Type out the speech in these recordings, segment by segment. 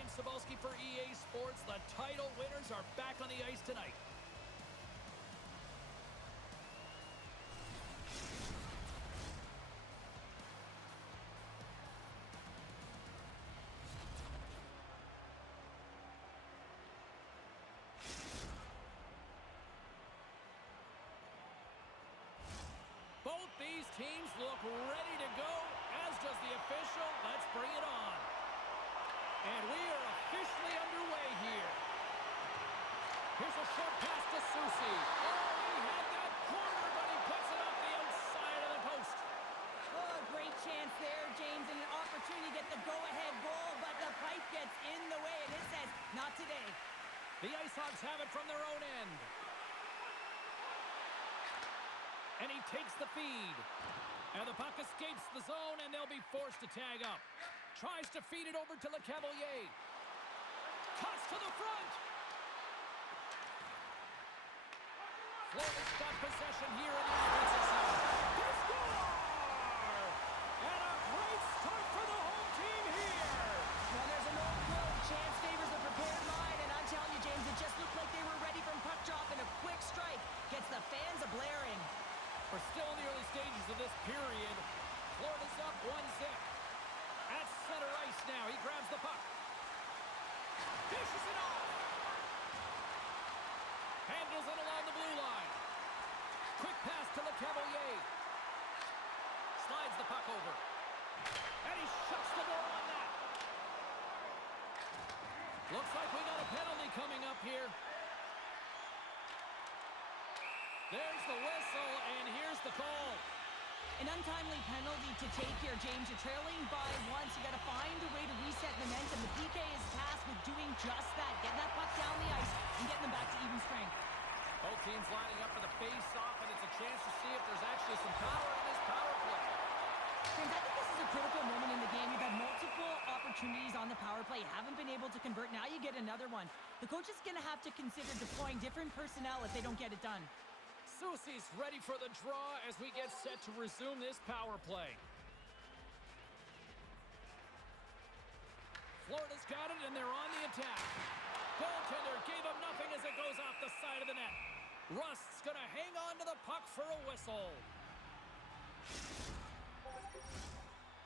James Cebulski for EA Sports. The title winners are back on the ice tonight. Both these teams look ready to go, as does the official. Let's bring it on. And we are officially underway here. Here's a short pass to Susie. Oh, he had that corner, but he puts it off the outside of the post. Oh, great chance there, James, and an opportunity to get the go-ahead goal, but the pipe gets in the way, and it says, not today. The Ice Hogs have it from their own end. And he takes the feed. And the puck escapes the zone, and they'll be forced to tag up. Tries to feed it over to LeCavalier. Cuts to the front. Florida's got possession here in the offensive zone. They score! And a great start for the home team here. Well, there's an old quote, chance favors the prepared mind, and I'm telling you, James, it just looked like they were ready from puck drop, and a quick strike gets the fans a-blaring. We're still in the early stages of this period. Florida's up 1-0. At center ice now. He grabs the puck. Dishes it off. Handles it along the blue line. Quick pass to LeCavalier. Slides the puck over. And he shuts the door on that. Looks like we got a penalty coming up here. There's the whistle, and here's the call. An untimely penalty to take here, James. You're trailing by once. You got to find a way to reset momentum. The PK is tasked with doing just that, getting that puck down the ice and getting them back to even strength. Both teams lining up for the face-off, and it's a chance to see if there's actually some power in this power play. James, I think this is a critical moment in the game. You've had multiple opportunities on the power play. You haven't been able to convert. Now you get another one. The coach is going to have to consider deploying different personnel if they don't get it done. Susie's ready for the draw as we get set to resume this power play. Florida's got it, and they're on the attack. Goaltender gave him nothing as it goes off the side of the net. Rust's going to hang on to the puck for a whistle.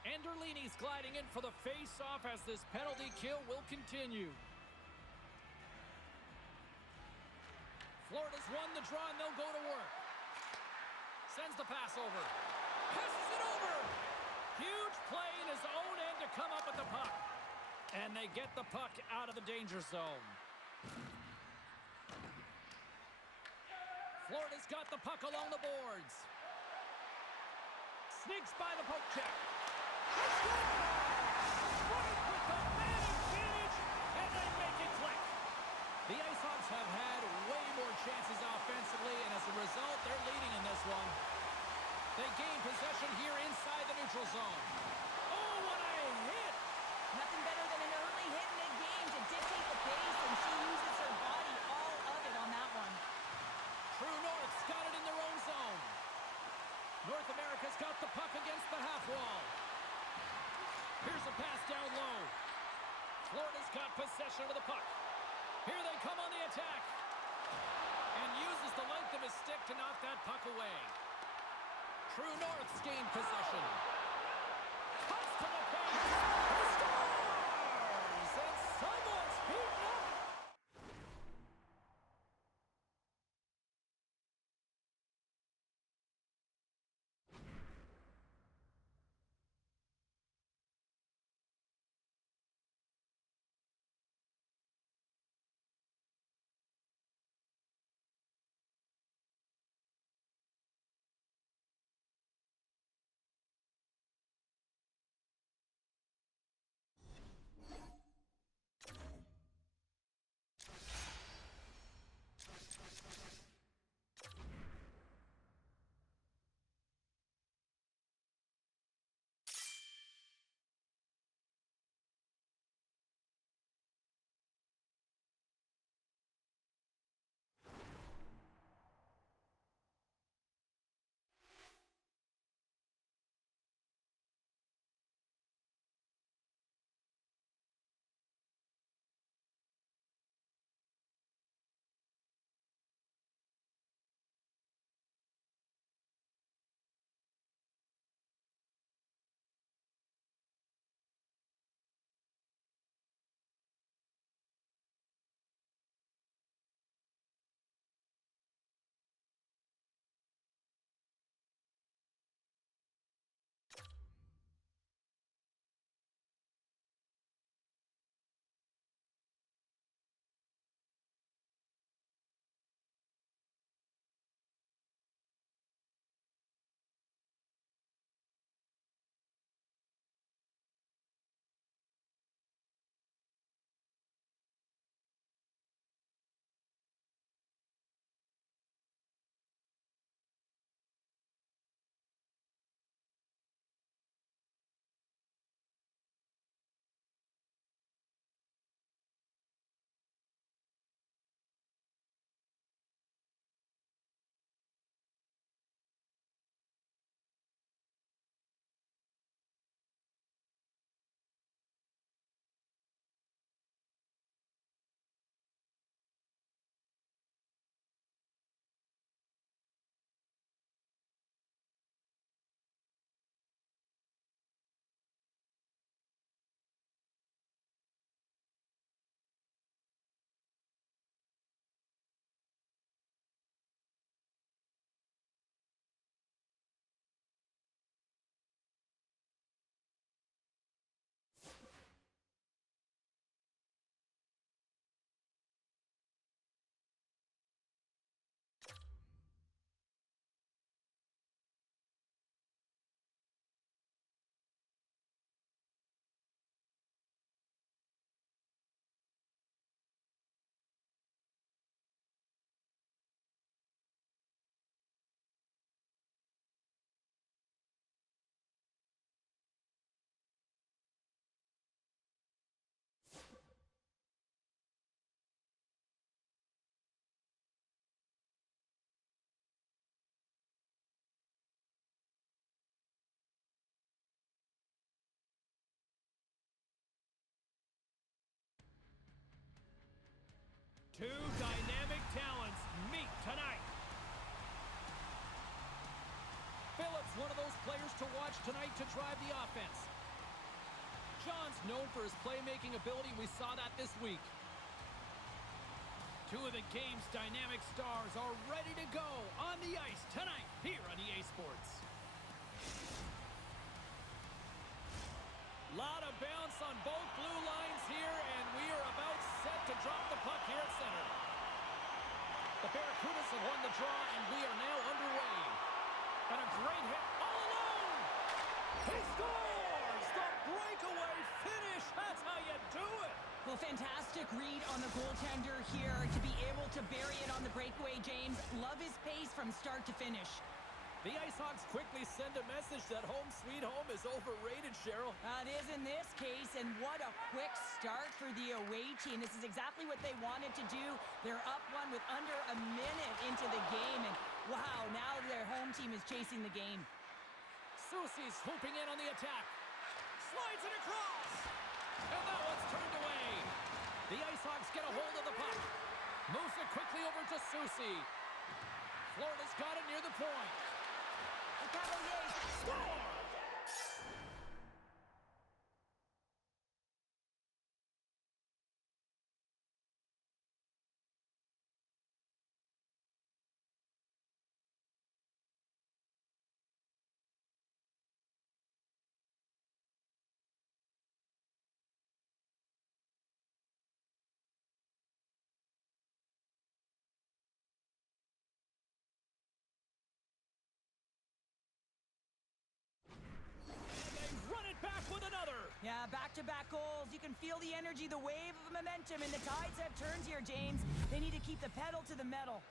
Enderlini's gliding in for the face-off as this penalty kill will continue. Florida's won the draw, and they'll go to work. Sends the pass over. Passes it over. Huge play in his own end to come up with the puck. And they get the puck out of the danger zone. Florida's got the puck along the boards. Sneaks by the poke check. Right with the man advantage, and they make it click. The Ice Hogs have had way more chances offensively, and as a result, they're leading in this one. They gain possession here inside the neutral zone. Oh, what a hit! Nothing better than an early hit in a game to dictate the pace, and she uses her body, all of it on that one. True North's got it in their own zone. North America's got the puck against the half wall. Here's a pass down low. Florida's got possession of the puck. Here they come on the attack. And uses the length of his stick to knock that puck away. True North's gained possession. Two dynamic talents meet tonight. Phillips, one of those players to watch tonight to drive the offense. John's known for his playmaking ability. We saw that this week. Two of the game's dynamic stars are ready to go on the ice tonight here on EA Sports. Lot of bounce on both blue lines here, and we are about set to drop the puck here at center. The Barracudas have won the draw, and we are now underway. And a great hit all alone. He scores! The breakaway finish. That's how you do it. Well, fantastic read on the goaltender here to be able to bury it on the breakaway, James. Love his pace from start to finish. The Ice Hogs quickly send a message that home sweet home is overrated, Cheryl. It is in this case, and what a quick start for the away team. This is exactly what they wanted to do. They're up one with under a minute into the game, and wow, now their home team is chasing the game. Soucy swooping in on the attack. Slides it across. And that one's turned away. The Ice Hogs get a hold of the puck. Moves it quickly over to Soucy. Florida's got it near the point. The Cavaliers score! Yeah, back-to-back goals. You can feel the energy, the wave of momentum, and the tides have turned here, James. They need to keep the pedal to the metal.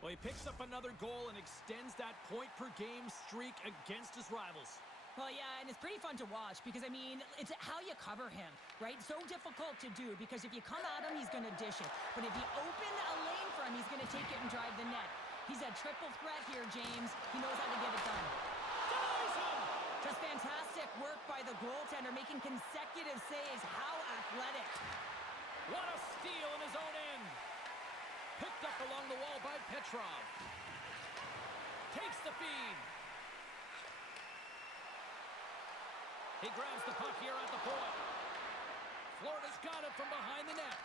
Well, he picks up another goal and extends that point-per-game streak against his rivals. Well, yeah, and it's pretty fun to watch because, I mean, it's how you cover him, right? So difficult to do because if you come at him, he's going to dish it. But if you open a lane for him, he's going to take it and drive the net. He's a triple threat here, James. He knows how to get it done. Just fantastic work by the goaltender, making consecutive saves. How athletic. What a steal in his own end. Picked up along the wall by Petrov. Takes the feed. He grabs the puck here at the point. Florida's got it from behind the net.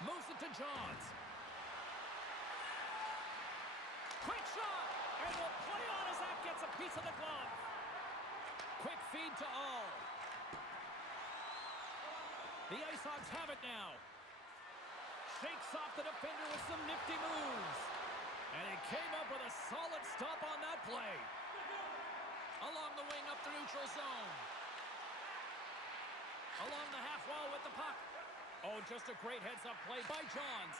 Moves it to Johns. Quick shot! And will play on as that gets a piece of the glove. Quick feed to all. The Ice Hogs have it now. Shakes off the defender with some nifty moves. And he came up with a solid stop on that play. Along the wing up the neutral zone. Along the half wall with the puck. Oh, just a great heads-up play by Johns.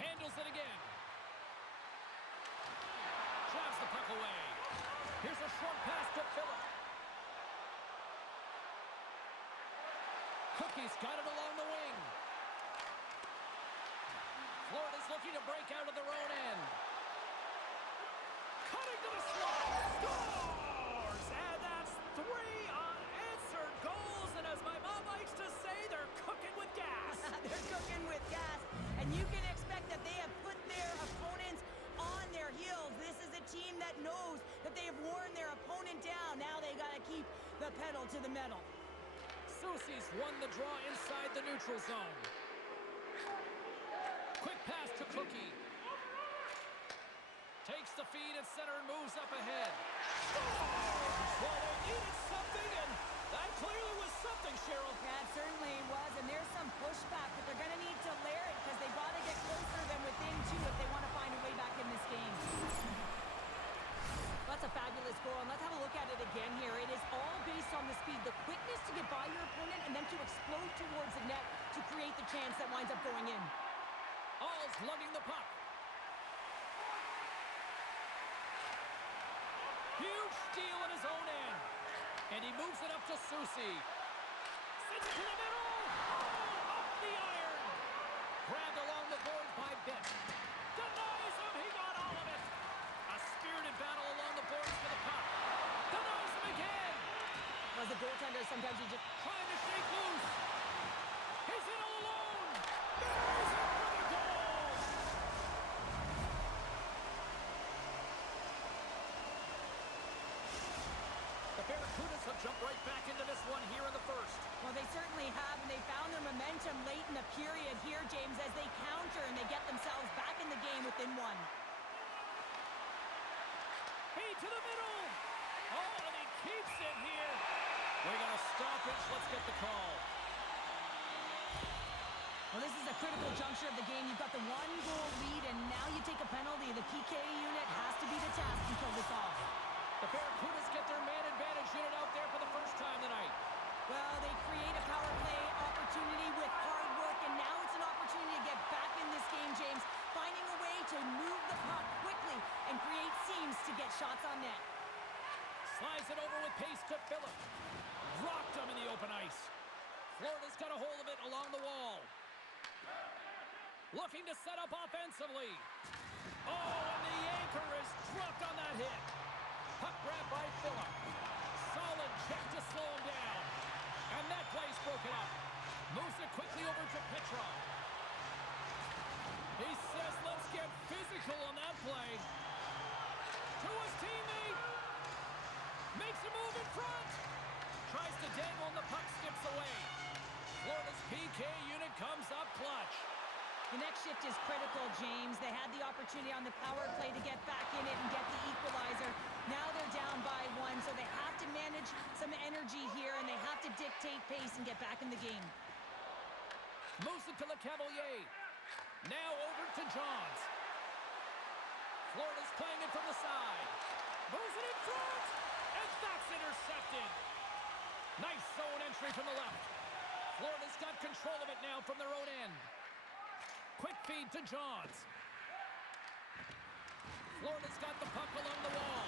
Handles it again. Jabs the puck away. Here's a short pass to Phillips. Cookie's got it along the wing. Florida's looking to break out of their own end. Cutting to the slot. Scores! And that's 3 unanswered goals. And as my mom likes to say, they're cooking with gas. They're cooking with gas. And you can expect that they have put their opponents on their heels. This is a team that knows that they have worn their opponent down. Now they got to keep the pedal to the metal. Soucy's won the draw inside the neutral zone. Quick pass to Cookie. Takes the feed at center and moves up ahead. Scores! Well, they needed something, and that clearly was something, Cheryl. Yeah, it certainly was, and there's some pushback, but they're going to need to layer it because they've got to get closer than within 2 if they want to find a way back in this game. That's a fabulous goal, and let's have a look at it again here. It is all based on the speed, the quickness to get by your opponent, and then to explode towards the net to create the chance that winds up going in. All's lugging the puck. Huge steal in his own end. And he moves it up to Soucy. Sends it to the middle. Oh, up the iron. Grabbed along the boards by Bitt. Denies him. He got all of it. A spirited battle along the boards for the puck. Denies him again. As a goaltender, sometimes you just trying to shake loose. He's in. jump right back into this one here in the first. Well, they certainly have, and they found their momentum late in the period here, James, as they counter and they get themselves back in the game within one. Hey, to the middle! Oh, and he keeps it here. We got a stoppage. Let's get the call. Well, this is a critical juncture of the game. You've got the one-goal lead, and now you take a penalty. The PK unit has to be the task and kill this off. The Barracudas get their man advantage unit out there for the first time tonight. Well, they create a power play opportunity with hard work, and now it's an opportunity to get back in this game, James, finding a way to move the puck quickly and create seams to get shots on net. Slides it over with pace to Phillip. Rocked him in the open ice. Florida's got a hold of it along the wall. Looking to set up offensively. Oh, and the anchor is dropped on that hit. Puck grab by Phillip. Solid check to slow him down. And that play's broken up. Moves it quickly over to Petrov. He says, let's get physical on that play. To his teammate. Makes a move in front. Tries to dangle and the puck skips away. Florida's PK unit comes up clutch. The next shift is critical, James. They had the opportunity on the power play to get back in it and get the equalizer. Now they're down by one, so they have to manage some energy here, and they have to dictate pace and get back in the game. Moves it to Le Cavalier. Now over to Johns. Florida's playing it from the side. Moves it in front, and that's intercepted. Nice zone entry from the left. Florida's got control of it now from their own end. Quick feed to Johns. Florida's got the puck along the wall.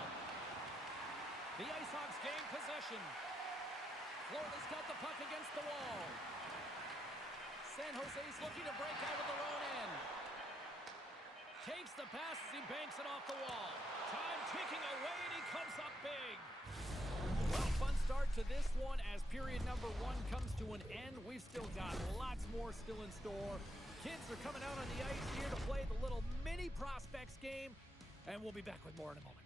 The Ice Hogs gain possession. Florida's got the puck against the wall. San Jose's looking to break out of their own end. Takes the pass as he banks it off the wall. Time ticking away, and he comes up big. Well, fun start to this one as period number one comes to an end. We've still got lots more still in store. Kids are coming out on the ice here to play the little mini prospects game, and we'll be back with more in a moment.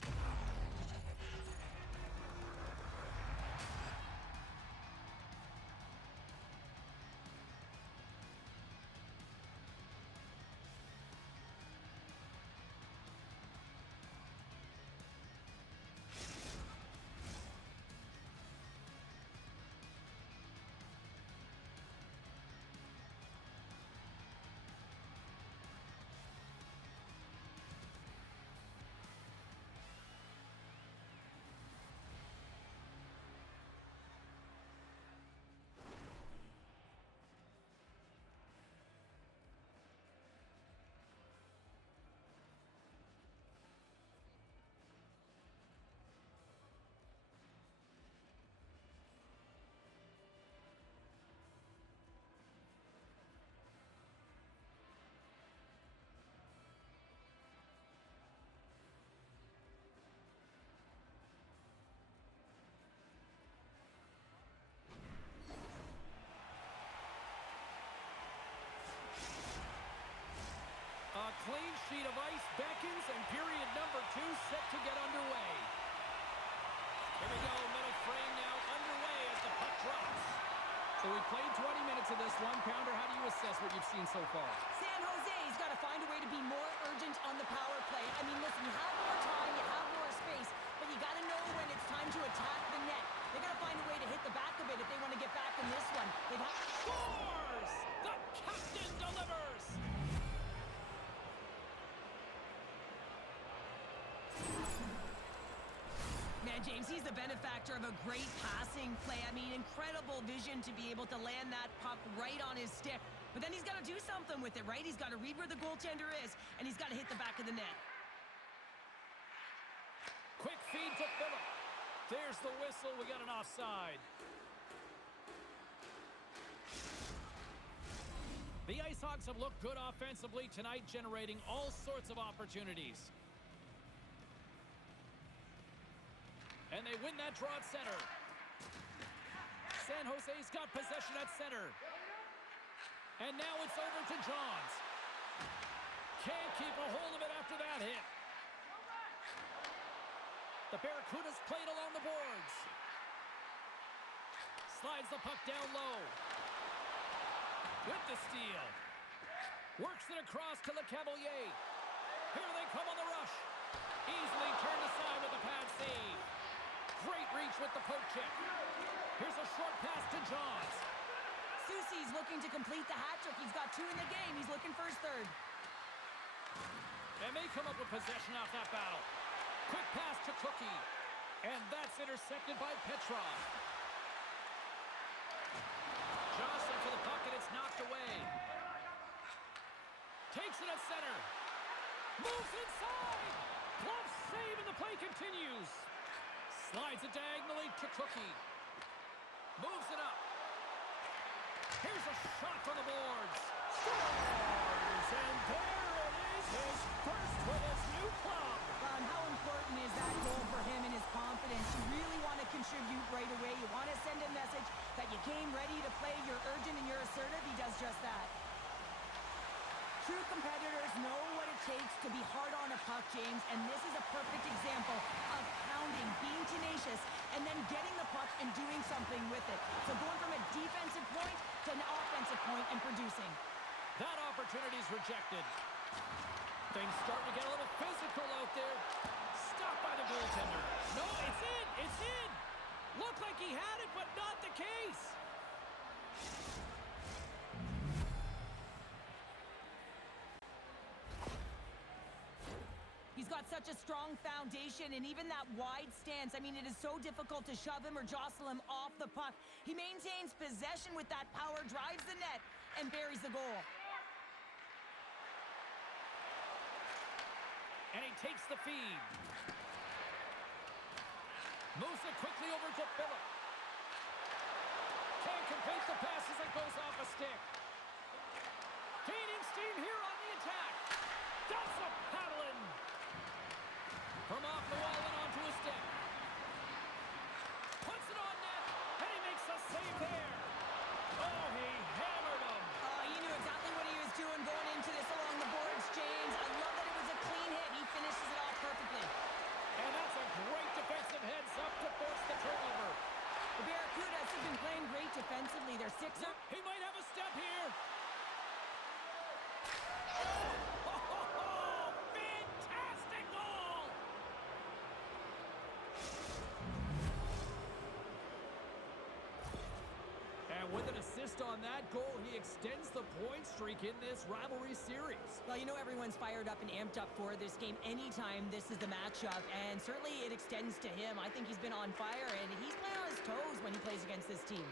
A clean sheet of ice beckons, and period number two set to get underway. Here we go, middle frame now underway as the puck drops. So we played 20 minutes of this one. Pounder, how do you assess what you've seen so far? San Jose's got to find a way to be more urgent on the power play. I mean, listen, you have more time, you have more space, but you got to know when it's time to attack the net. They got to find a way to hit the back of it if they want to get back in this one. Scores! The captain delivers! Man, James, he's the benefactor of a great passing play. I mean, incredible vision to be able to land that puck right on his stick. But then he's got to do something with it, right? He's got to read where the goaltender is, and he's got to hit the back of the net. Quick feed to Phillip. There's the whistle. We got an offside. The Ice Hogs have looked good offensively tonight, generating all sorts of opportunities. And they win that draw at center. San Jose's got possession at center. And now it's over to Johns. Can't keep a hold of it after that hit. The Barracudas played along the boards. Slides the puck down low. With the steal. Works it across to Le Cavalier. Here they come on the rush. Easily turned aside with a pad save. Great reach with the poke check. Here's a short pass to Johns. Soucy's looking to complete the hat trick. He's got 2 in the game. He's looking for his 3rd. And may come up with possession off that battle. Quick pass to Cookie. And that's intercepted by Petrov. Johnson for the puck, and it's knocked away. Takes it at center. Moves inside. Glove save, and the play continues. Slides it diagonally to Cookie. Moves it up. Here's a shot from the boards. Scores! And there it is, his first with his new club. How important is that goal for him and his confidence? You really want to contribute right away. You want to send a message that you came ready to play. You're urgent and you're assertive. He does just that. True competitors know what it takes to be hard on a puck, James, and this is a perfect example of pounding, being tenacious, and then getting the puck and doing something with it. So going from a defensive point to an offensive point and producing. That opportunity is rejected. Things starting to get a little physical out there. Stopped by the goaltender. No, it's in! It's in! Looked like he had it, but not the case. He's got such a strong foundation, and even that wide stance, I mean, it is so difficult to shove him or jostle him off the puck. He maintains possession with that power, drives the net, and buries the goal. And he takes the feed. Moves it quickly over to Phillip. Can't complete the pass as it goes off a stick. Gaining steam here on the attack. That's a paddling. From off the wall and onto a stick. Puts it on net, and he makes a save there. Oh, he hammered him. He knew exactly what he was doing going into this along the boards, James. I love that it was a clean hit. He finishes it off perfectly. And that's a great defensive heads-up to force the turnover. The Barracudas have been playing great defensively. They're 6-0. He might have a step here. Fantastic goal! And with an assist on that goal, he extends the point streak in this rivalry series. Well, you know everyone's fired up and amped up for this game anytime this is the matchup, and certainly it extends to him. I think he's been on fire, and he's playing on his toes when he plays against this team.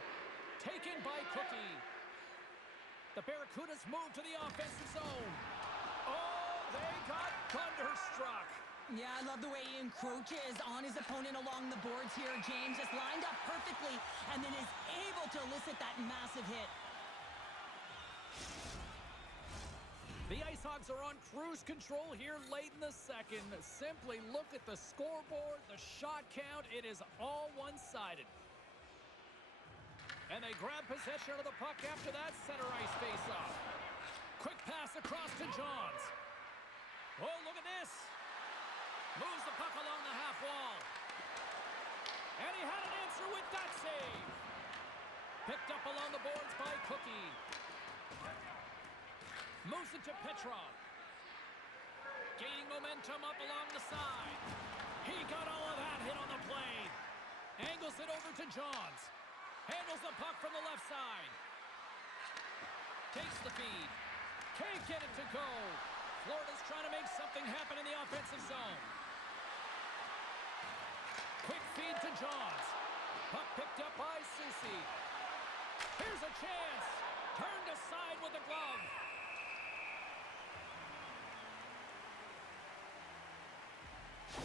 Taken by Cookie. The Barracudas move to the offensive zone. Oh, they got thunderstruck. Yeah, I love the way he encroaches on his opponent along the boards here. James just lined up perfectly and then is able to elicit that massive hit. The Ice Hogs are on cruise control here late in the second. Simply look at the scoreboard, the shot count. It is all one-sided. And they grab possession of the puck after that center ice face-off. Quick pass across to Johns. Oh, look at this. Moves the puck along the half wall. And he had an answer with that save. Picked up along the boards by Cookie. Moves it to Petrov. Gaining momentum up along the side. He got all of that hit on the play. Angles it over to Johns. Handles the puck from the left side. Takes the feed. Can't get it to go. Florida's trying to make something happen in the offensive zone. Quick feed to Johns. Puck picked up by Soucy. Here's a chance. Turned aside with a glove.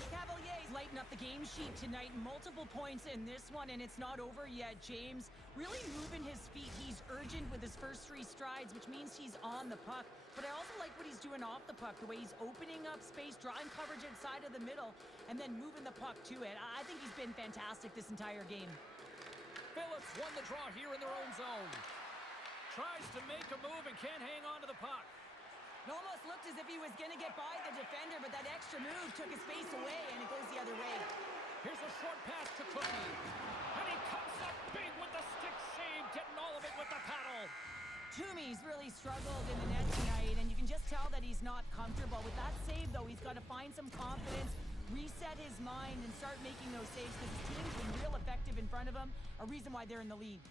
Cavalier's lighting up the game sheet tonight. Multiple points in this one, and it's not over yet. James really moving his feet. He's urgent with his first 3 strides, which means he's on the puck. But I also like what he's doing off the puck, the way he's opening up space, drawing coverage inside of the middle, and then moving the puck to it. I think he's been fantastic this entire game. Phillips won the draw here in their own zone. Tries to make a move and can't hang on to the puck. It almost looked as if he was going to get by the defender, but that extra move took his space away, and it goes the other way. Here's a short pass to Cookie. And he comes up big with the stick Toomey's really struggled in the net tonight, and you can just tell that he's not comfortable. With that save, though, he's got to find some confidence, reset his mind, and start making those saves because his team's been real effective in front of him, a reason why they're in the lead.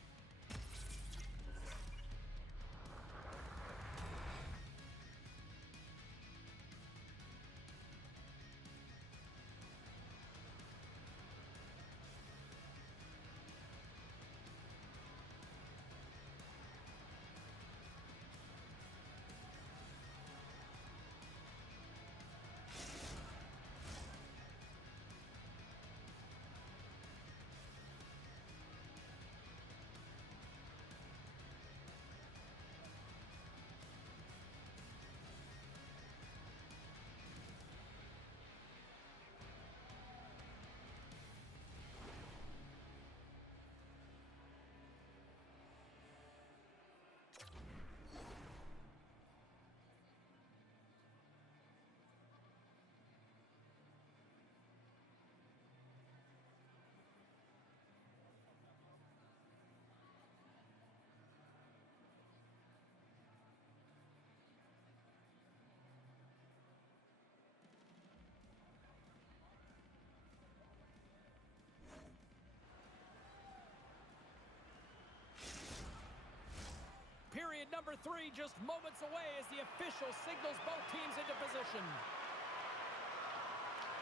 Period number 3 just moments away as the official signals both teams into position.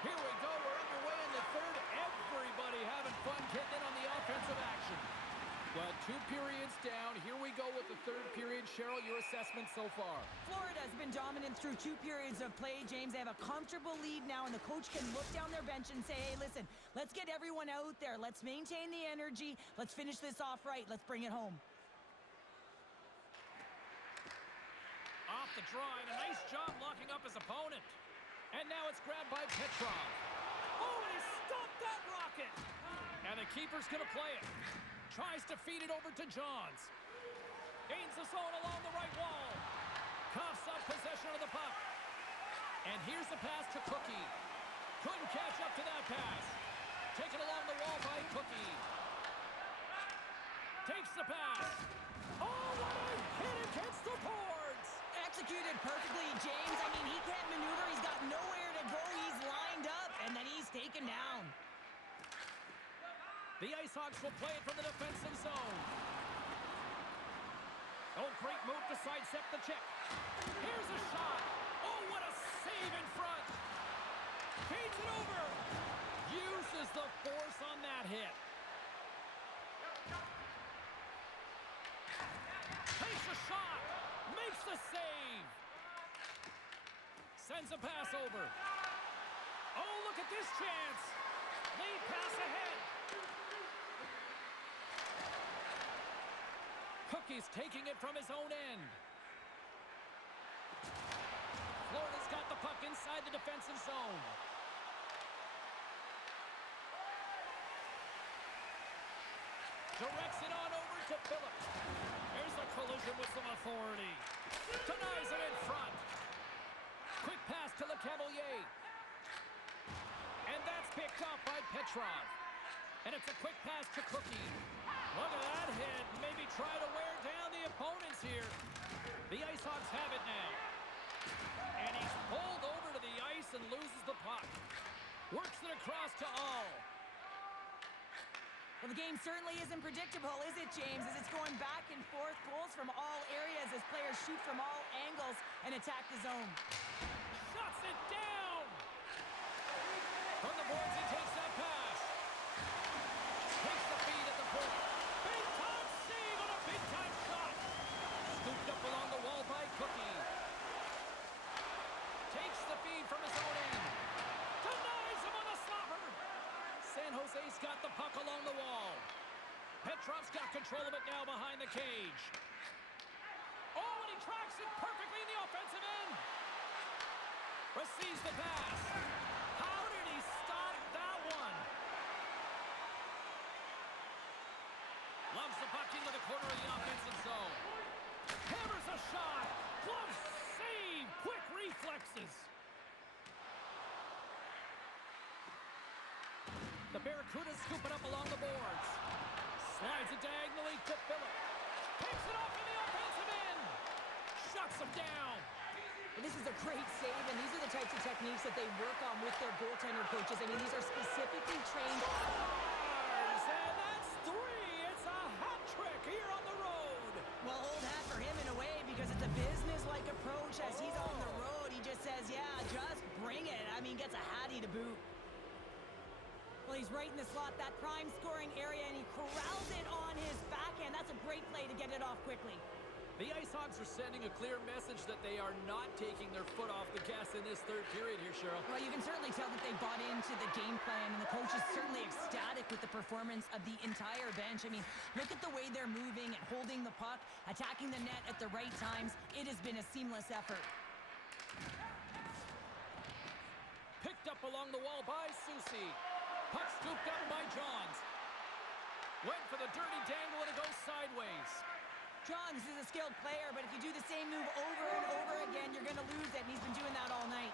Here we go. We're underway in the third. Everybody having fun getting in on the offensive action. Well, 2 periods down. Here we go with the third period. Cheryl, your assessment so far? Florida's been dominant through 2 periods of play, James. They have a comfortable lead now, and the coach can look down their bench and say, hey, listen, let's get everyone out there. Let's maintain the energy. Let's finish this off right. Let's bring it home. Off the draw, and a nice job locking up his opponent. And now it's grabbed by Petrov. Oh, and he stopped that rocket! And the keeper's going to play it. Tries to feed it over to Johns. Gains the zone along the right wall. Coughs up possession of the puck. And here's the pass to Cookie. Couldn't catch up to that pass. Taken along the wall by Cookie. Takes the pass. Oh, what a hit against the boards! Executed perfectly, James. I mean, he can't maneuver. He's got nowhere to go. He's lined up, and then he's taken down. The Ice Hogs will play it from the defensive zone. Oh, great move to sidestep the check. Here's a shot. Oh, what a save in front. Feeds it over. Uses the force on that hit. Takes a shot. Makes the save. Sends a pass over. Oh, look at this chance. Lead pass ahead. Cookie's taking it from his own end. Florida's got the puck inside the defensive zone. Directs it on over to Phillips. There's a collision with some authority. Denies it in front. Quick pass to Le Cavalier. And that's picked up by Petrov. And it's a quick pass to Cookie. Look at that hit. Maybe try to wear down the opponents here. The Ice Hogs have it now. And he's pulled over to the ice and loses the puck. Works it across to All. Well, the game certainly isn't predictable, is it, James? As it's going back and forth, goals from all areas as players shoot from all angles and attack the zone. Shuts it down! From the boards, he takes that pass. Takes the feed at the point. Big-time save on a big-time shot. Scooped up along the wall by Cookie. Takes the feed from his own end. Denies him on a slapper. San Jose's got the puck along the wall. Petrov's got control of it now behind the cage. Oh, and he tracks it perfectly in the offensive end. Receives the pass. How did he stop that one? Loves the puck into the corner of the offensive zone. Hammers a shot. Glove save. Quick reflexes. The Barracudas scoop it up along the boards. Slides it diagonally to Phillips. Picks it off in the offensive end. Shuts him down. This is a great save, and these are the types of techniques that they work on with their goaltender coaches. I mean, these are specifically trained. Scores! And that's 3. It's a hat trick here on the road. Well, old hat for him in a way, because it's a business-like approach as he's on the road. He just says, yeah, just bring it. I mean, gets a hattie to boot. Well, he's right in the slot, that prime scoring area, and he corrals it on his backhand. That's a great play to get it off quickly. The Ice Hogs are sending a clear message that they are not taking their foot off the gas in this third period here, Cheryl. Well, you can certainly tell that they bought into the game plan, and the coach is certainly ecstatic with the performance of the entire bench. I mean, look at the way they're moving and holding the puck, attacking the net at the right times. It has been a seamless effort. Picked up along the wall by Susie. Puck scooped up by Johns. Went for the dirty dangle, and it goes sideways. Johns is a skilled player, but if you do the same move over and over again, you're going to lose it, and he's been doing that all night.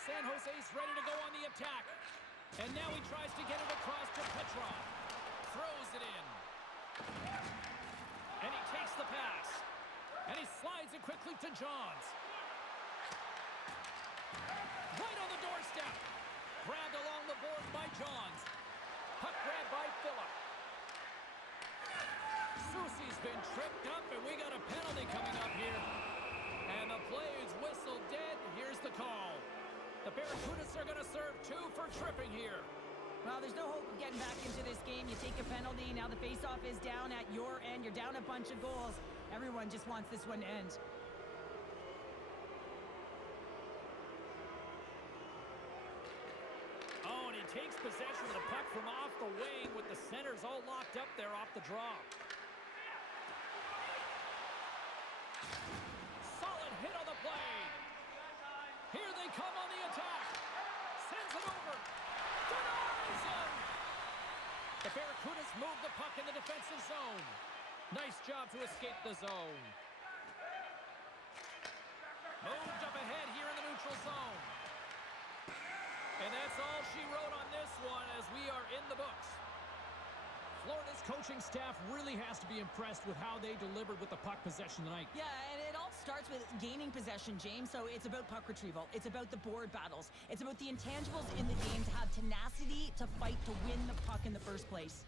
San Jose's ready to go on the attack. And now he tries to get it across to Petrov. Throws it in. And he takes the pass. And he slides it quickly to Johns. Right on the doorstep. Grabbed along the boards by Johns. Puck grabbed by Phillip. Susie's been tripped up, and we got a penalty coming up here. And the play is whistled dead. Here's the call. The Barracudas are going to serve 2 for tripping here. Well, there's no hope of getting back into this game. You take a penalty. Now the faceoff is down at your end. You're down a bunch of goals. Everyone just wants this one to end. Oh, and he takes possession of the puck from off the wing with the centers all locked up there off the draw. Solid hit on the play. Here they come on the attack. Sends it over. Denies him. The Barracudas move the puck in the defensive zone. Nice job to escape the zone. Moved up ahead here in the neutral zone. And that's all she wrote on this one as we are in the books. Florida's coaching staff really has to be impressed with how they delivered with the puck possession tonight. Yeah, and it all starts with gaining possession, James. So it's about puck retrieval. It's about the board battles. It's about the intangibles in the game to have tenacity to fight to win the puck in the first place.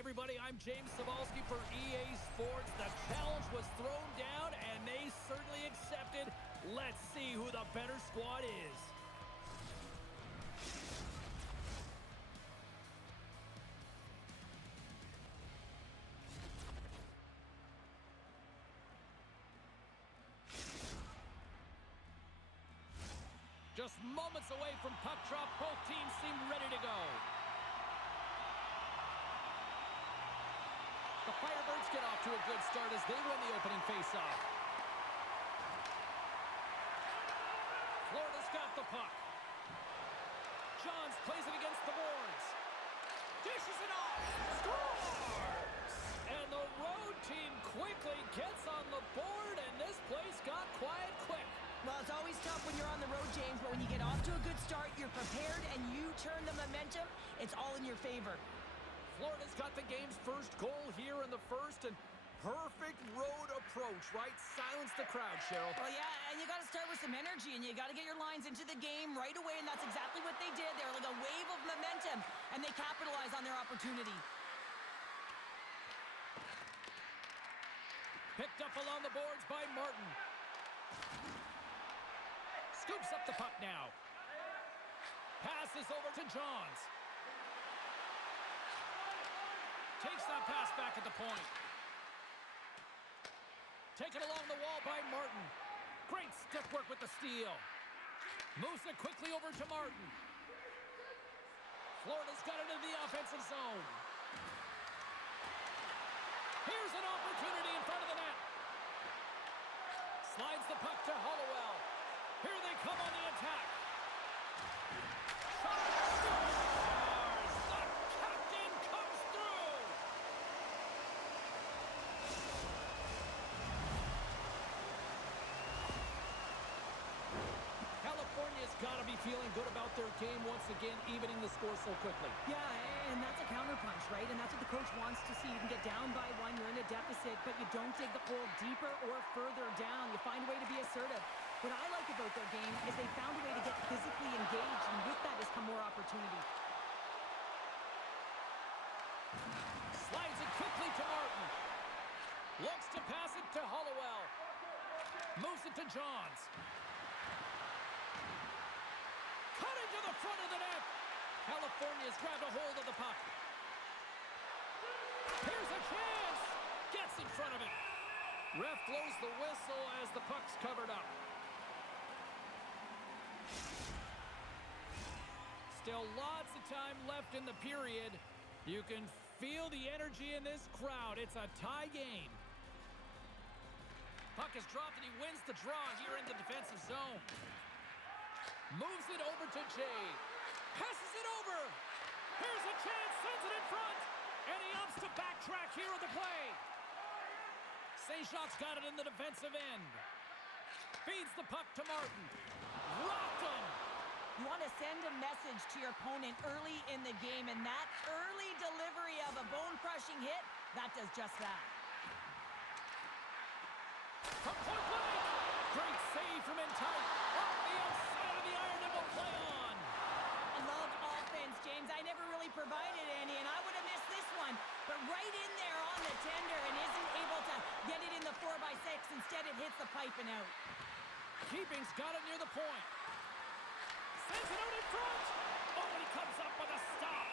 everybody, I'm James Cebulski for EA Sports. The challenge was thrown down, and they certainly accepted. Let's see who the better squad is. Just moments away from puck drop, both teams seem ready to go. The Firebirds get off to a good start as they win the opening faceoff. Florida's got the puck. Johns plays it against the boards. Dishes it off. Scores! And the road team quickly gets on the board, and this place got quiet quick. Well, it's always tough when you're on the road, James, but when you get off to a good start, you're prepared, and you turn the momentum, it's all in your favor. Florida's got the game's first goal here in the first, and perfect road approach, right? Silence the crowd, Cheryl. Well, yeah, and you got to start with some energy, and you got to get your lines into the game right away, and that's exactly what they did. They were like a wave of momentum, and they capitalized on their opportunity. Picked up along the boards by Martin. Scoops up the puck now. Passes over to Johns. Takes that pass back at the point. Taken along the wall by Martin. Great stick work with the steal. Moves it quickly over to Martin. Florida's got it in the offensive zone. Here's an opportunity in front of the net. Slides the puck to Hollowell. Here they come on the attack. Shot scores! The captain comes through! California's got to be feeling good about their game once again, evening the score so quickly. Yeah, and that's a counterpunch, right? And that's what the coach wants to see. You can get down by one, you're in a deficit, but you don't dig the hole deeper or further down. You find a way to be assertive. What I like about their game is they found a way to get physically engaged, and with that has come more opportunity. Slides it quickly to Martin. Looks to pass it to Hollowell. Moves it to Johns. Cut into the front of the net. California's grabbed a hold of the puck. Here's a chance. Gets in front of it. Ref blows the whistle as the puck's covered up. Still lots of time left in the period. You can feel the energy in this crowd. It's a tie game. Puck is dropped and he wins the draw here in the defensive zone. Moves it over to Jay. Passes it over. Here's a chance. Sends it in front. And he opts to backtrack here on the play. St. Jacques got it in the defensive end. Feeds the puck to Martin. Rocked him. You want to send a message to your opponent early in the game, and that early delivery of a bone-crushing hit, that does just that. From point blank. Great save from in tight. Off the outside of the iron and will play on. I love offense, James. I never really provided any, and I would have missed this one. But right in there on the tender and isn't able to get it in the 4x6. Instead, it hits the pipe and out. Keeping's got it near the point. Sends it out in front. Oh, and he comes up with a stop.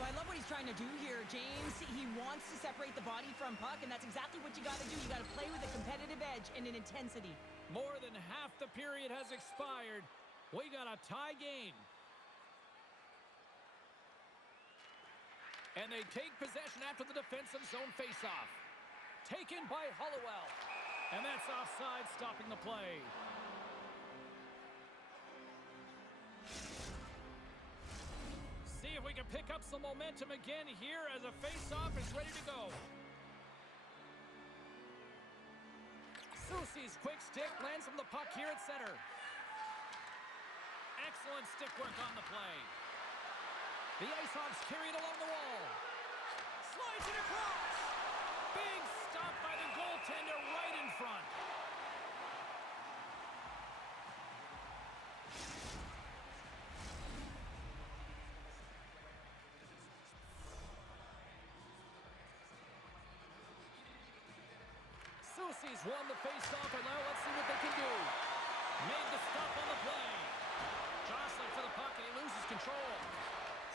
Well, I love what he's trying to do here, James. He wants to separate the body from puck, and that's exactly what you got to do. You got to play with a competitive edge and an intensity. More than half the period has expired. We got a tie game. And they take possession after the defensive zone faceoff. Taken by Hollowell. And that's offside, stopping the play. See if we can pick up some momentum again here as a faceoff is ready to go. Soucy's quick stick lands from the puck here at center. Excellent stick work on the play. The Ice Hogs carry it along the wall. Slides it across. Big stop by the goaltender right in front. Lucy's won the face-off, and now let's see what they can do. Made the stop on the play. Jostling for the puck, and he loses control.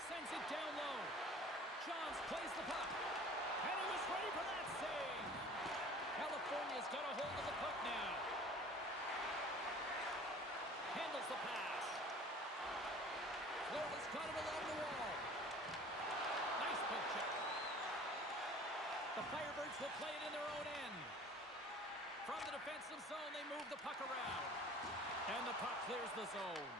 Sends it down low. Johns plays the puck. And he was ready for that save. California's got a hold of the puck now. Handles the pass. Florida's got it along the wall. Nice poke check. The Firebirds will play it in their own end. From the defensive zone, they move the puck around. And the puck clears the zone.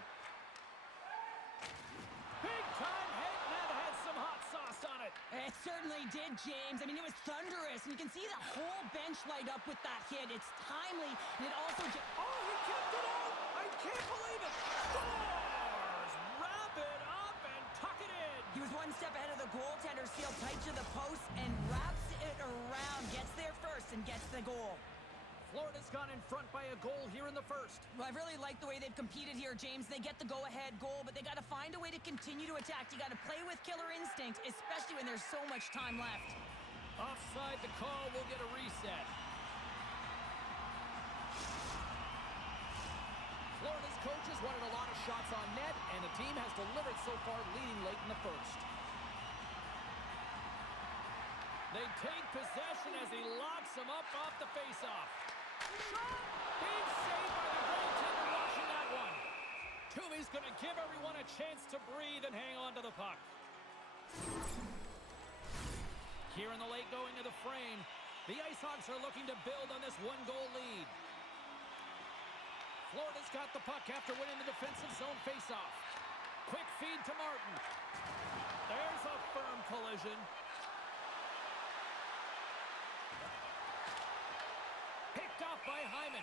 Big time hit, and that had some hot sauce on it. It certainly did, James. I mean, it was thunderous, and you can see the whole bench light up with that hit. It's timely, and it also oh, he kept it out! I can't believe it! Scores! Wrap it up and tuck it in! He was one step ahead of the goaltender, sealed tight to the post, and wraps it around. Gets there first and gets the goal. Florida's gone in front by a goal here in the first. Well, I really like the way they've competed here, James. They get the go-ahead goal, but they got to find a way to continue to attack. You got to play with killer instinct, especially when there's so much time left. Offside the call, will get a reset. Florida's coaches wanted a lot of shots on net, and the team has delivered so far, leading late in the first. They take possession as he locks him up off the faceoff. Shot! Big save by the goaltender watching that one. Toomey's going to give everyone a chance to breathe and hang on to the puck. Here in the late going of the frame, the Ice Hogs are looking to build on this one-goal lead. Florida's got the puck after winning the defensive zone faceoff. Quick feed to Martin. There's a firm collision. Picked off by Hyman.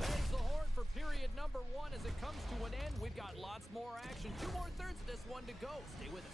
There's the horn for period number 1 as it comes to an end. We've got lots more action. 2 more thirds of this one to go. Stay with us.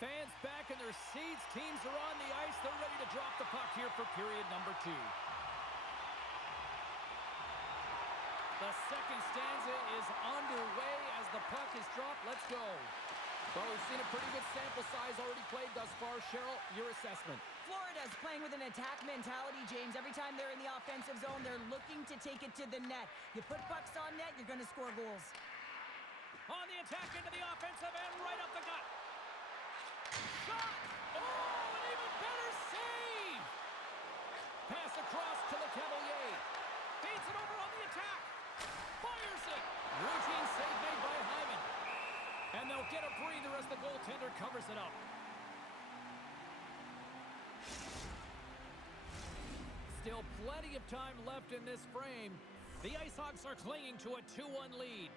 Fans back in their seats. Teams are on the ice. They're ready to drop the puck here for period number 2. The second stanza is underway as the puck is dropped. Let's go. Well, we've seen a pretty good sample size already played thus far. Cheryl, your assessment. Florida's playing with an attack mentality, James. Every time they're in the offensive zone, they're looking to take it to the net. You put pucks on net, you're going to score goals. On the attack into the offensive end, right up the gut. Shot! Oh, an even better save! Pass across to the Cavalier. Feeds it over on the attack. Fires it. Routine save made by Hyman. And they'll get a breather as the goaltender covers it up. Still plenty of time left in this frame. The Ice Hogs are clinging to a 2-1 lead.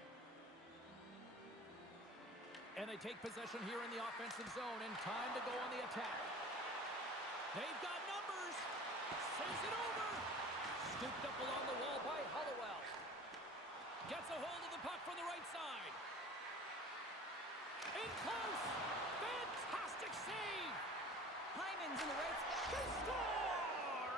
And they take possession here in the offensive zone, and time to go on the attack. They've got numbers. Sends it over. Scooped up along the wall by Hollowell. Gets a hold of the puck from the right side. In close. Fantastic save. Hyman's in the right. They score!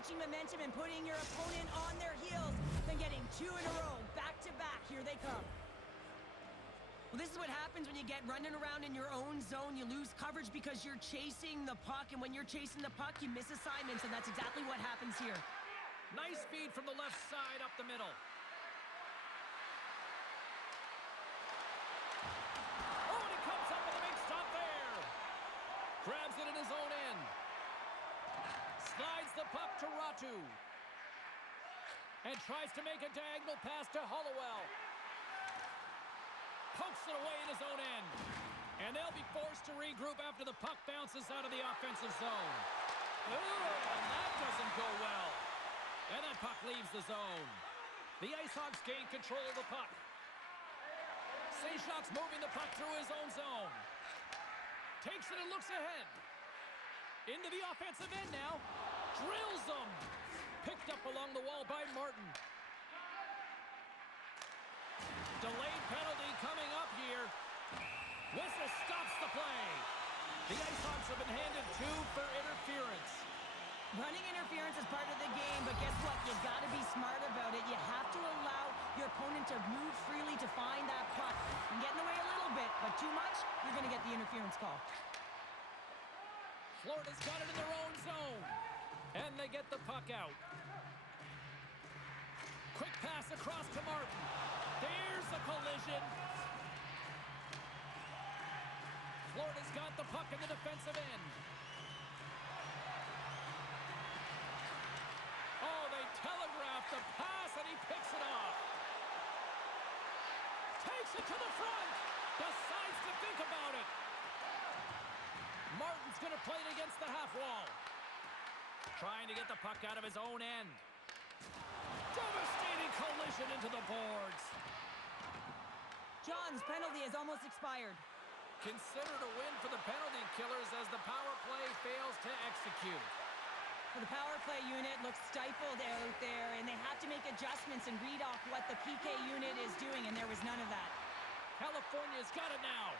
switching momentum and putting your opponent on their heels, then getting 2 in a row, back to back. Here they come. Well, this is what happens when you get running around in your own zone. You lose coverage because you're chasing the puck, and when you're chasing the puck, you miss assignments, and that's exactly what happens here. Nice feed from the left side up the middle. Oh, and he comes up with a big stop there. Grabs it in his own end. Slides the puck to Ratu. And tries to make a diagonal pass to Hollowell. Pokes it away in his own end. And they'll be forced to regroup after the puck bounces out of the offensive zone. Ooh, and that doesn't go well. And that puck leaves the zone. The Ice Hogs gain control of the puck. Sejok's moving the puck through his own zone. Takes it and looks ahead. Into the offensive end now. Drills them. Picked up along the wall by Martin. Delayed penalty coming up here. Whistle stops the play. The Ice Hogs have been handed 2 for interference. Running interference is part of the game, but guess what? You got to be smart about it. You have to allow your opponent to move freely to find that puck. And get in the way a little bit, but too much, you're going to get the interference call. Florida's got it in their own zone. And they get the puck out. Quick pass across to Martin. There's a collision. Florida's got the puck in the defensive end. Oh, they telegraph the pass, and he picks it off. Takes it to the front. Decides to think about it. Martin's going to play it against the half wall. Trying to get the puck out of his own end. Devastating collision into the boards. John's penalty has almost expired. Considered a win for the penalty killers as the power play fails to execute. Well, the power play unit looks stifled out there, and they have to make adjustments and read off what the PK unit is doing, and there was none of that. California's got it now.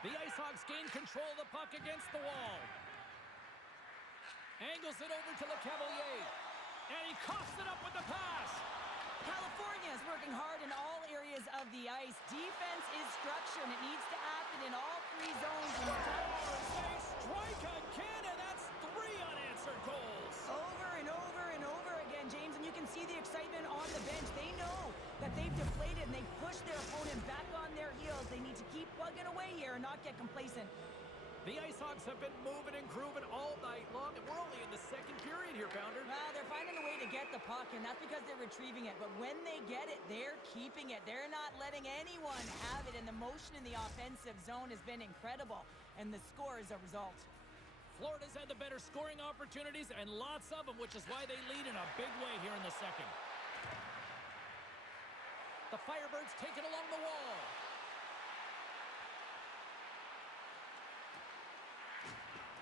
The Ice Hogs gain control of the puck against the wall. Angles it over to LeCavalier. And he coughs it up with the pass. California is working hard in all areas of the ice. Defense is structure, and it needs to happen in all 3 zones. They strike again, and that's 3 unanswered goals. Over and over and over again, James, and you can see the excitement on the bench. They know that they've deflated, and they've pushed their opponent back on their heels. They need to keep plugging away here and not get complacent. The Ice Hogs have been moving and grooving all night long, and we're only in the second period here, Pounder. Well, they're finding a way to get the puck, and that's because they're retrieving it. But when they get it, they're keeping it. They're not letting anyone have it, and the motion in the offensive zone has been incredible, and the score is a result. Florida's had the better scoring opportunities, and lots of them, which is why they lead in a big way here in the second. The Firebirds take it along the wall.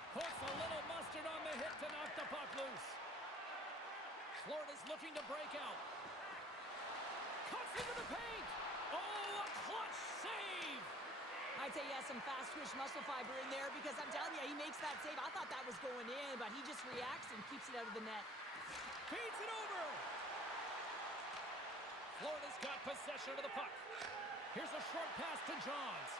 Puts a little mustard on the hit to knock the puck loose. Florida's looking to break out. Cuts into the paint. Oh, a clutch save. I'd say, yeah, some fast twitch muscle fiber in there because I'm telling you, he makes that save. I thought that was going in, but he just reacts and keeps it out of the net. Feeds it over. Florida's got possession of the puck. Here's a short pass to Johns.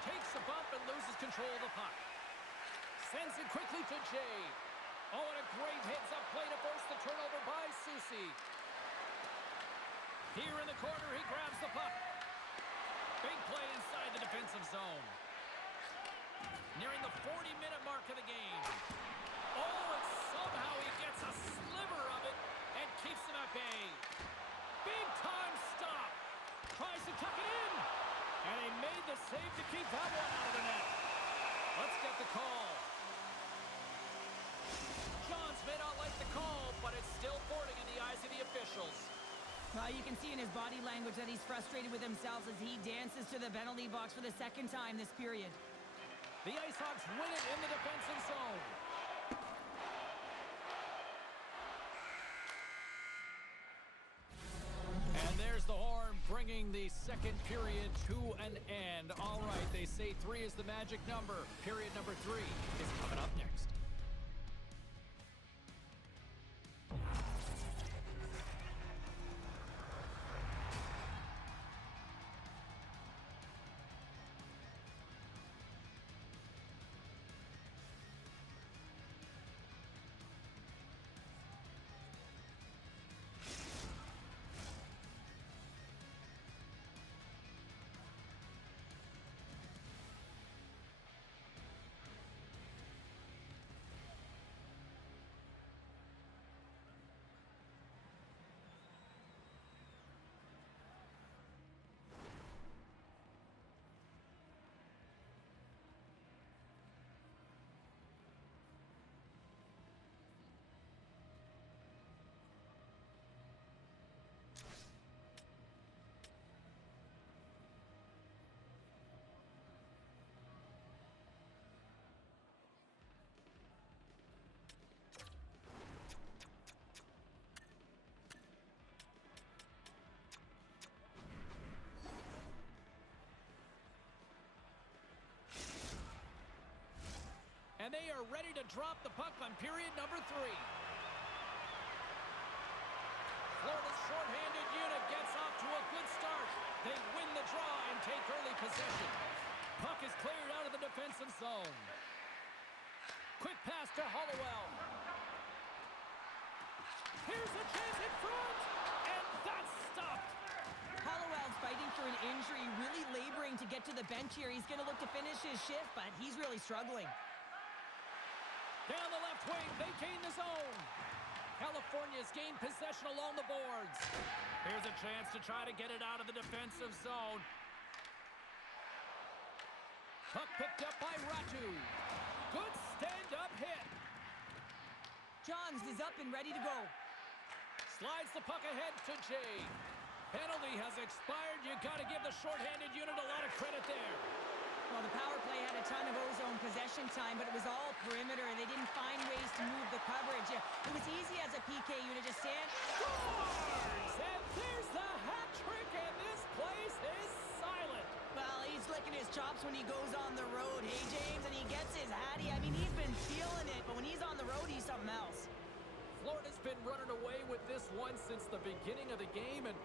Takes a bump and loses control of the puck. Sends it quickly to Jay. Oh, and a great heads-up play to force the turnover by Susi. Here in the corner, he grabs the puck. Big play inside the defensive zone. Nearing the 40-minute mark of the game. Oh, and somehow he gets a sliver of it and keeps it at bay. Big-time stop. Tries to tuck it in. And he made the save to keep that one out of the net. Let's get the call. Johns may not like the call, but it's still boarding in the eyes of the officials. Well, you can see in his body language that he's frustrated with himself as he dances to the penalty box for the 2nd time this period. The Ice Hogs win it in the defensive zone. And there's the horn, bringing the second period to an end. And all right, they say 3 is the magic number. Period number 3 is coming up next. And they are ready to drop the puck on period number 3. Florida's shorthanded unit gets off to a good start. They win the draw and take early possession. Puck is cleared out of the defensive zone. Quick pass to Hollowell. Here's a chance in front, and that's stopped. Hollowell's fighting for an injury, really laboring to get to the bench here. He's going to look to finish his shift, but he's really struggling. Down the left wing, they gain the zone. California's gained possession along the boards. Here's a chance to try to get it out of the defensive zone. Puck picked up by Ratu. Good stand-up hit. Johns is up and ready to go. Slides the puck ahead to Jay. Penalty has expired. You got to give the shorthanded unit a lot of credit there. Well, the power play had a ton of ozone possession time, but it was all perimeter. They didn't find ways to move the coverage. It was easy as a PK unit to stand. Scores! And there's the hat trick, and this place is silent. Well, he's licking his chops when he goes on the road, hey, James? And he gets his hattie. I mean, he's been feeling it, but when he's on the road, he's something else. Florida's been running away with this one since the beginning of the game, and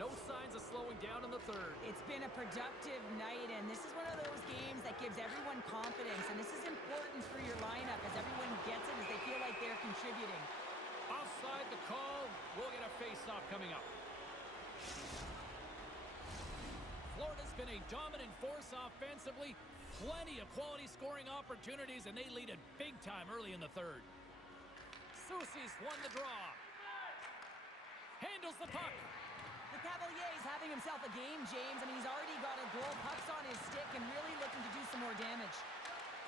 no signs of slowing down in the third. It's been a productive night, and this is one of those games that gives everyone confidence, and this is important for your lineup as everyone gets it, as they feel like they're contributing. Offside the call. We'll get a face-off coming up. Florida's been a dominant force offensively. Plenty of quality scoring opportunities, and they lead it big time early in the third. Soucy's won the draw. Handles the puck. The Cavalier's having himself a game, James. I mean, he's already got a goal. Puck's on his stick and really looking to do some more damage.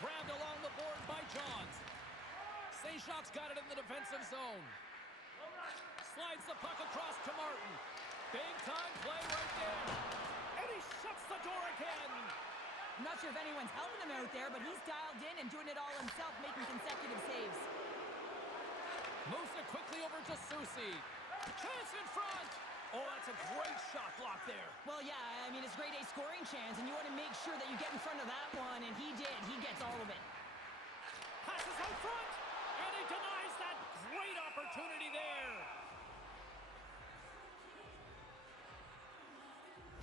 Grabbed along the board by Johns. St. Jacques got it in the defensive zone. Slides the puck across to Martin. Big time play right there. And he shuts the door again. I'm not sure if anyone's helping him out there, but he's dialed in and doing it all himself, making consecutive saves. Moves it quickly over to Soucy. Chance in front. Oh, that's a great shot block there. Well, yeah, I mean, it's grade A scoring chance, and you want to make sure that you get in front of that one, and he did. He gets all of it. Passes out front, and he denies that great opportunity there.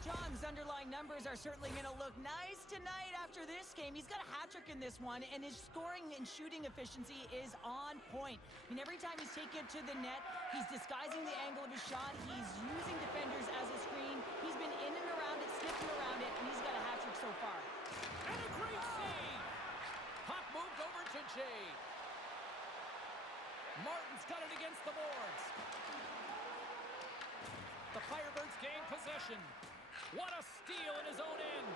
John's underlying numbers are certainly going to look nice tonight after this game. He's got a hat trick in this one, and his scoring and shooting efficiency is on point. I mean, every time he's taken it to the net, he's disguising the angle of his shot. He's using defenders as a screen. He's been in and around it, sniffing around it, and he's got a hat trick so far. And a great save. Puck moved over to Jay. Martin's got it against the boards. The Firebirds gain possession. What a steal in his own end.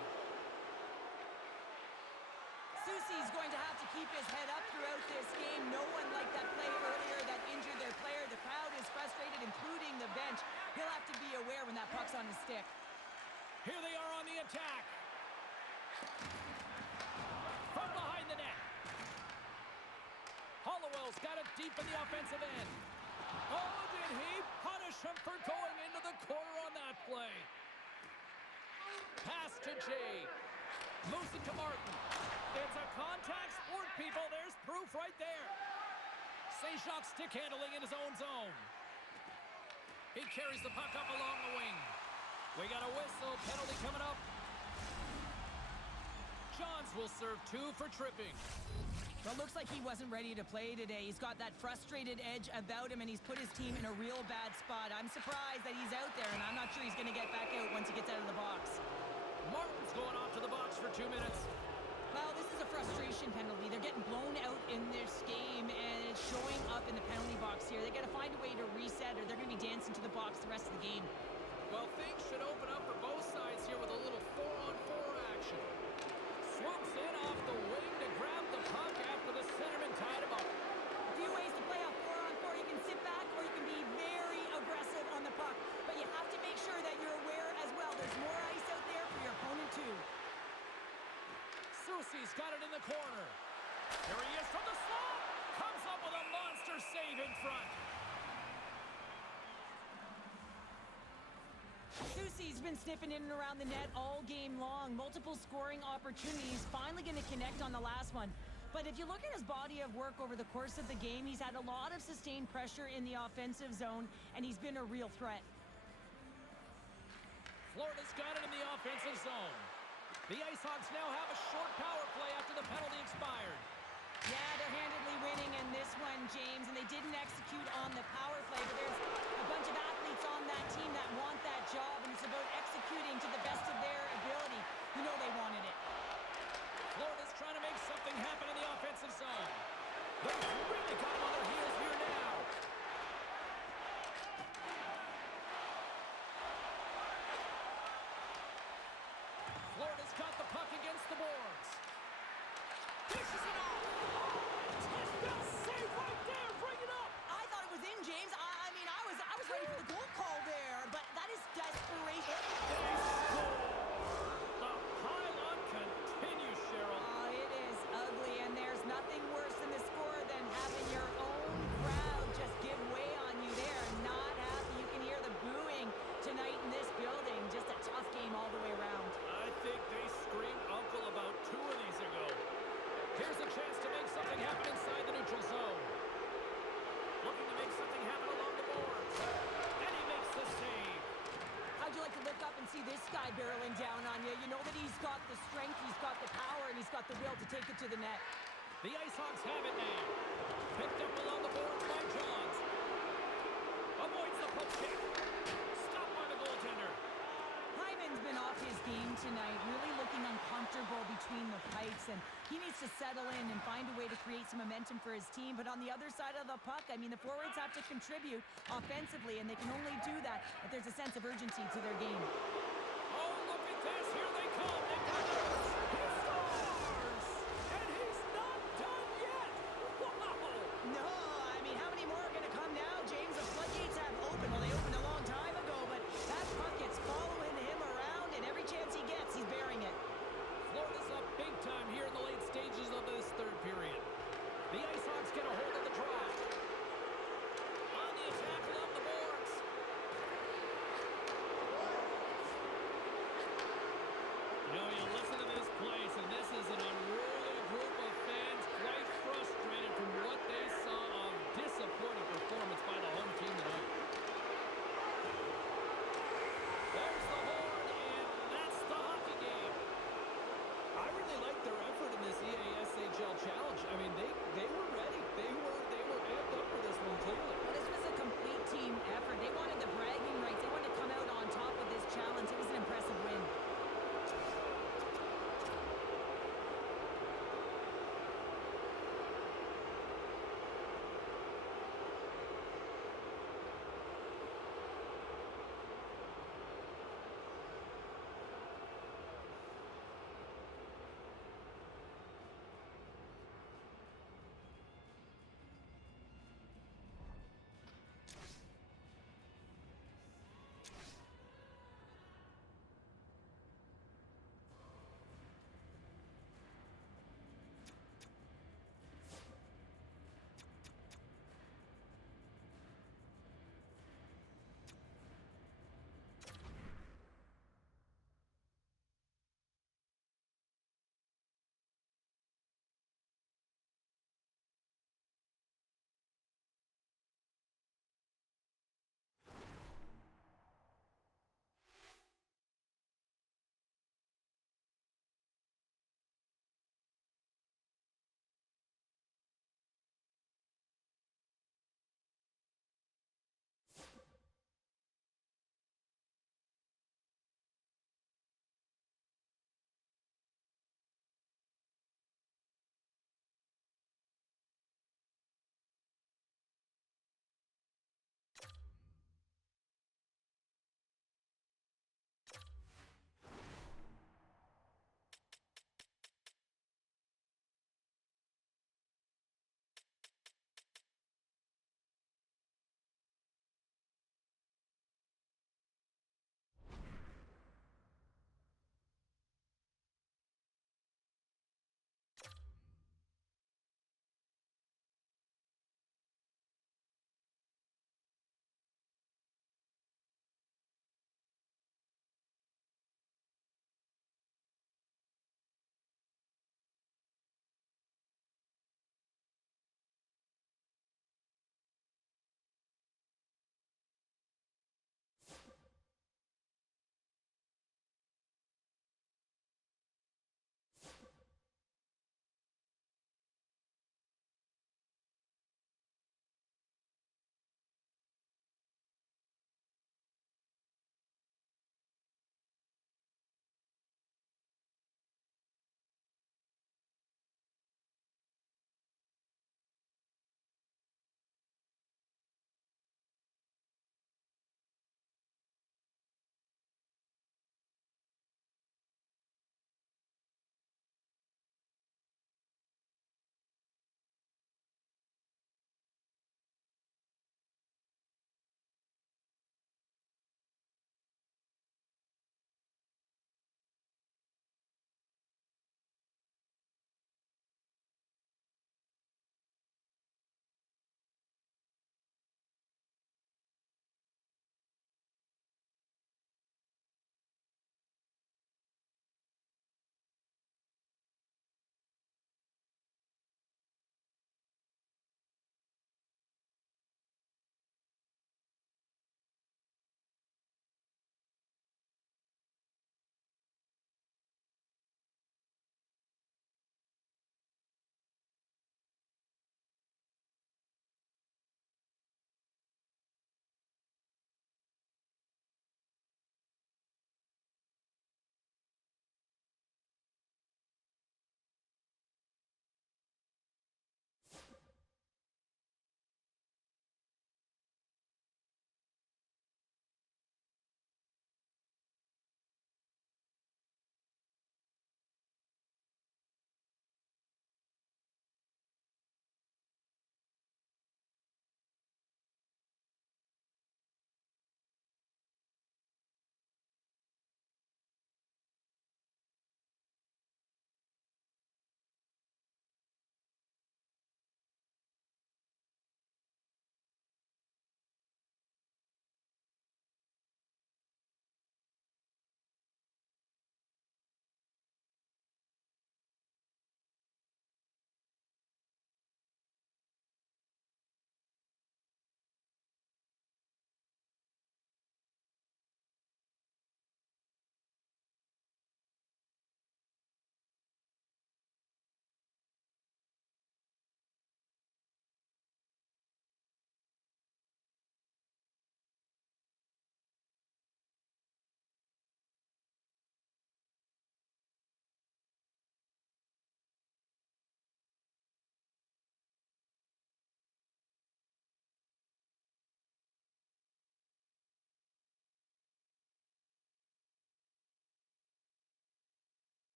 Soucy's going to have to keep his head up throughout this game. No one liked that play earlier that injured their player. The crowd is frustrated, including the bench. He'll have to be aware when that puck's on his stick. Here they are on the attack. From behind the net. Hollowell's got it deep in the offensive end. Oh, did he punish him for going into the corner on that play? Pass to Jay. people. There's proof right there. St. stick handling in his own zone. He carries the puck up along the wing. We got a whistle. Penalty coming up. Johns will serve 2 for tripping. Well, looks like he wasn't ready to play today. He's got that frustrated edge about him, and he's put his team in a real bad spot. I'm surprised that he's out there, and I'm not sure he's going to get back out once he gets out of the box. Martin's going off to the box for 2 minutes. Well, this is a frustration penalty. They're getting blown out in this game, and it's showing up in the penalty box here. They got to find a way to reset, or they're going to be dancing to the box the rest of the game. Well, things should open up for both sides here with a little 4-on-4 action. Swoops in off the wing to grab the puck after the centerman tied him up. A few ways to play a 4-on-4. You can sit back, or you can be very aggressive on the puck. But you have to make sure that you're aware as well. There's more ice out there for your opponent, too. Soucy's got it in the corner. Here he is from the slot. Comes up with a monster save in front. Soucy's been sniffing in and around the net all game long. Multiple scoring opportunities. Finally going to connect on the last one. But if you look at his body of work over the course of the game, he's had a lot of sustained pressure in the offensive zone, and he's been a real threat. Florida's got it in the offensive zone. The Ice Hogs now have a short power play after the penalty expired. Yeah, they're handedly winning in this one, James, and they didn't execute on the power play, but there's a bunch of athletes on that team that want that job, and it's about executing to the best of their ability. You know they wanted it. Florida's trying to make something happen in the offensive zone. They've really got them on their heels here now. Florida's got the puck against the boards. Dishes it off. Touchdown save right there. Bring it up. I thought it was in, James. I mean, I was ready for the goal call there, but that is desperation. They score. The pile-on continues, Cheryl. Oh, it is ugly, and there's nothing worse in the score than having your own crowd just give way on you there. Not happy. You can hear the booing tonight in this building. Just a tough game all the way around. I think they screamed uncle about 2 of these ago. Here's a chance to make something happen inside the neutral zone. Looking to make something happen along the boards. And he makes the save. How'd you like to look up and see this guy barreling down on you? You know that he's got the strength, he's got the power, and he's got the will to take it to the net. The Ice Hogs have it now. Picked up along the boards by Johns. Avoids the poke kick. Stopped by the goaltender. Hyman's been off his game tonight, really looking uncomfortable between the pipes, and he needs to settle in and find a way to create some momentum for his team. But on the other side of the puck, I mean, the forwards have to contribute offensively, and they can only do that if there's a sense of urgency to their game. Oh, look at this. Here they come. They got this. He scores! And he's not done yet. Wow! No, I mean, how many more are going to come now, James? The floodgates have opened. Well, they opened a long time ago, but that puck gets following him around, and every chance he gets, he's bearing it. Florida's up big time here in the late stages of this third period. The Ice Hogs get a hold of the draw. On the attack along the boards.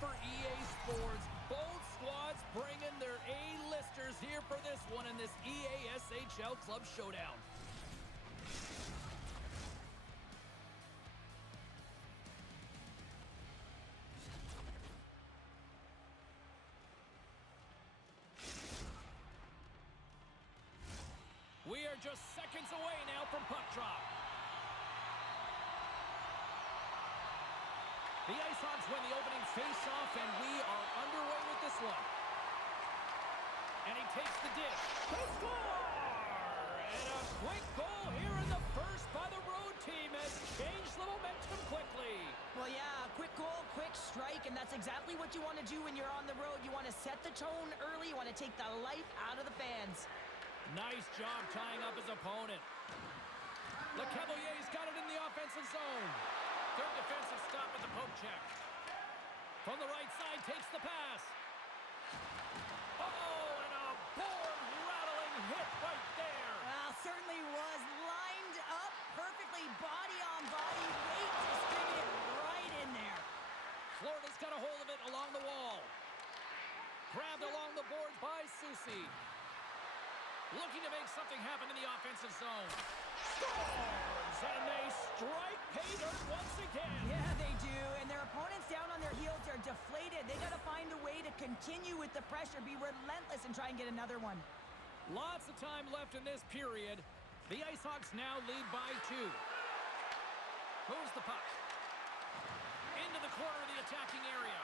for EA Sports. Both squads bringing their A-listers here for this one in this EASHL Club Showdown. We are just seconds away now from puck drop. The Ice Hogs win the opening face-off, and we are underway with this one. And he takes the dish. To score! And a quick goal here in the first by the road team has changed the momentum quickly. Well, yeah, quick goal, quick strike, and that's exactly what you want to do when you're on the road. You want to set the tone early. You want to take the life out of the fans. Nice job tying up his opponent. LeCavalier's got it in the offensive zone. Third defensive stop at the poke check. From the right side, takes the pass. Oh, and a board-rattling hit right there. Well, certainly was lined up perfectly, body on body, weight distributed right in there. Florida's got a hold of it along the wall. Grabbed along the boards by Susie. Looking to make something happen in the offensive zone. Scores! And they strike pay dirt once again. Yeah, they do. And their opponents down on their heels are deflated. They got to find a way to continue with the pressure, be relentless, and try and get another one. Lots of time left in this period. The Ice Hogs now lead by 2. Moves the puck. Into the corner of the attacking area.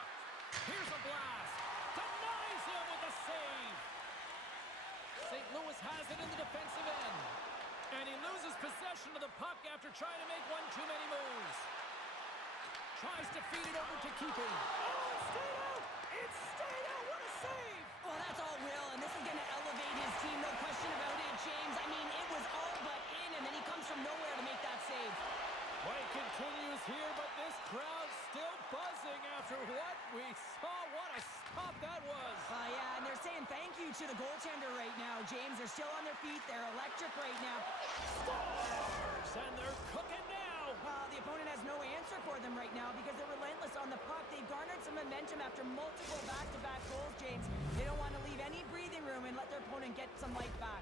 Here's a blast. Denies him with a save. St. Louis has it in the defensive end. And he loses possession of the puck after trying to make one too many moves. Tries to feed it over to keeping. Oh, it stayed out! It stayed out! What a save! Well, that's all Will, and this is going to elevate his team, no question about it, James. I mean, it was all but in, and then he comes from nowhere to make that save. Play continues here, but this crowd's still buzzing after what we saw. What a stop that was. Yeah, and they're saying thank you to the goaltender right now, James. They're still on their feet. They're electric right now. Scores! And they're cooking now. Well, the opponent has no answer for them right now because they're relentless on the puck. They've garnered some momentum after multiple back-to-back goals, James. They don't want to leave any breathing room and let their opponent get some life back.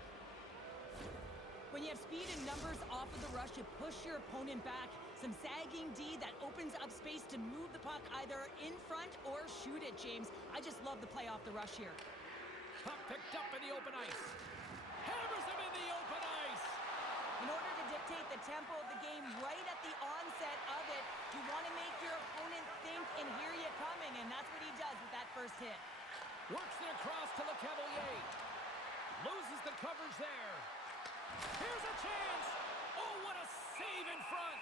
When you have speed and numbers off of the rush, you push your opponent back. Some sagging D that opens up space to move the puck either in front or shoot it, James. I just love the play off the rush here. Puck picked up in the open ice. Hammers him in the open ice. In order to dictate the tempo of the game right at the onset of it, you want to make your opponent think and hear you coming, and that's what he does with that first hit. Works it across to LeCavalier. Loses the coverage there. Here's a chance! Oh, what a save in front!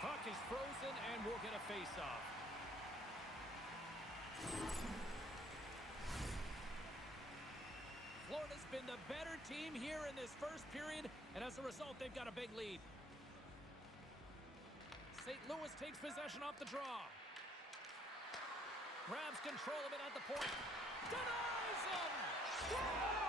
Puck is frozen, and we'll get a face-off. Florida's been the better team here in this first period, and as a result, they've got a big lead. St. Louis takes possession off the draw. Grabs control of it at the point. Denies him! Score!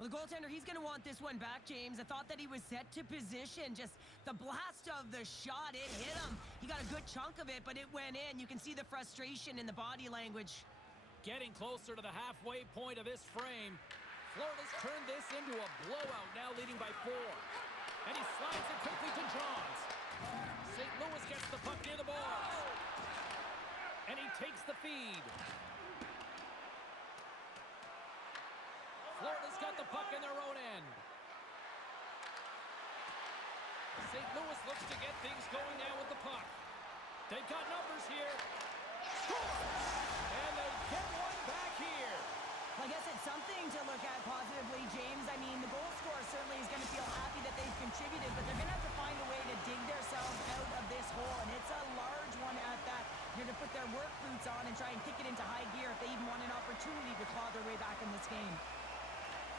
Well, the goaltender, he's going to want this one back, James. I thought that he was set to position. Just the blast of the shot, it hit him. He got a good chunk of it, but it went in. You can see the frustration in the body language. Getting closer to the halfway point of this frame. Florida's turned this into a blowout, now leading by 4. And he slides it quickly to Johns. St. Louis gets the puck near the boards. And he takes the feed. Florida's got the puck in their own end. St. Louis looks to get things going now with the puck. They've got numbers here. Scores! And they get one back here. Well, I guess it's something to look at positively, James. I mean, the goal scorer certainly is going to feel happy that they've contributed, but they're going to have to find dig themselves out of this hole, and it's a large one at that. You're going to put their work boots on and try and kick it into high gear if they even want an opportunity to claw their way back in this game.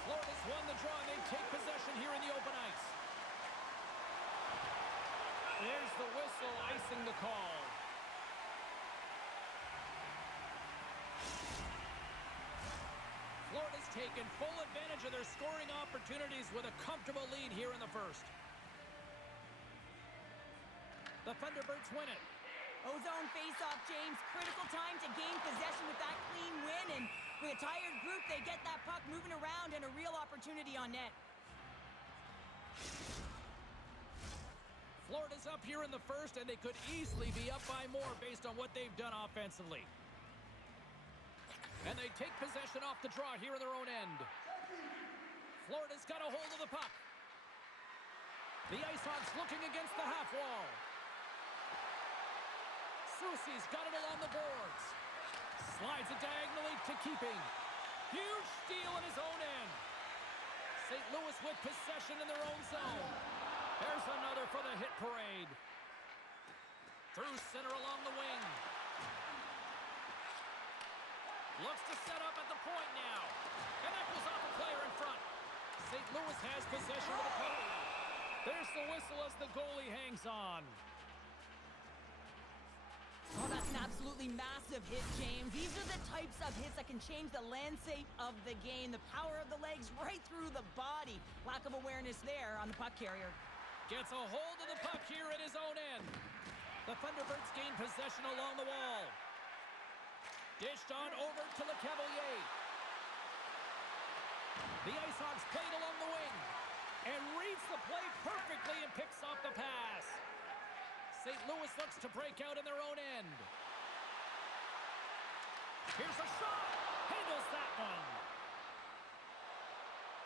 Florida's won the draw, and they take possession here in the open ice. There's the whistle, icing the call. Florida's taken full advantage of their scoring opportunities with a comfortable lead here in the first. The Thunderbirds win it. Ozone face-off, James. Critical time to gain possession with that clean win, and with a tired group, they get that puck moving around and a real opportunity on net. Florida's up here in the first, and they could easily be up by more based on what they've done offensively. And they take possession off the draw here in their own end. Florida's got a hold of the puck. The Ice Hogs looking against the half wall. Soucy's got it along the boards. Slides it diagonally to keeping. Huge steal in his own end. St. Louis with possession in their own zone. There's another for the hit parade. Through center along the wing. Looks to set up at the point now. And that goes off a player in front. St. Louis has possession of the puck. There's the whistle as the goalie hangs on. Oh, that's an absolutely massive hit, James. These are the types of hits that can change the landscape of the game. The power of the legs right through the body. Lack of awareness there on the puck carrier. Gets a hold of the puck here at his own end. The Thunderbirds gain possession along the wall. Dished on over to Le Cavalier. The Ice Hogs played along the wing and reads the play perfectly and picks off the pass. St. Louis looks to break out in their own end. Here's a shot. Handles that one.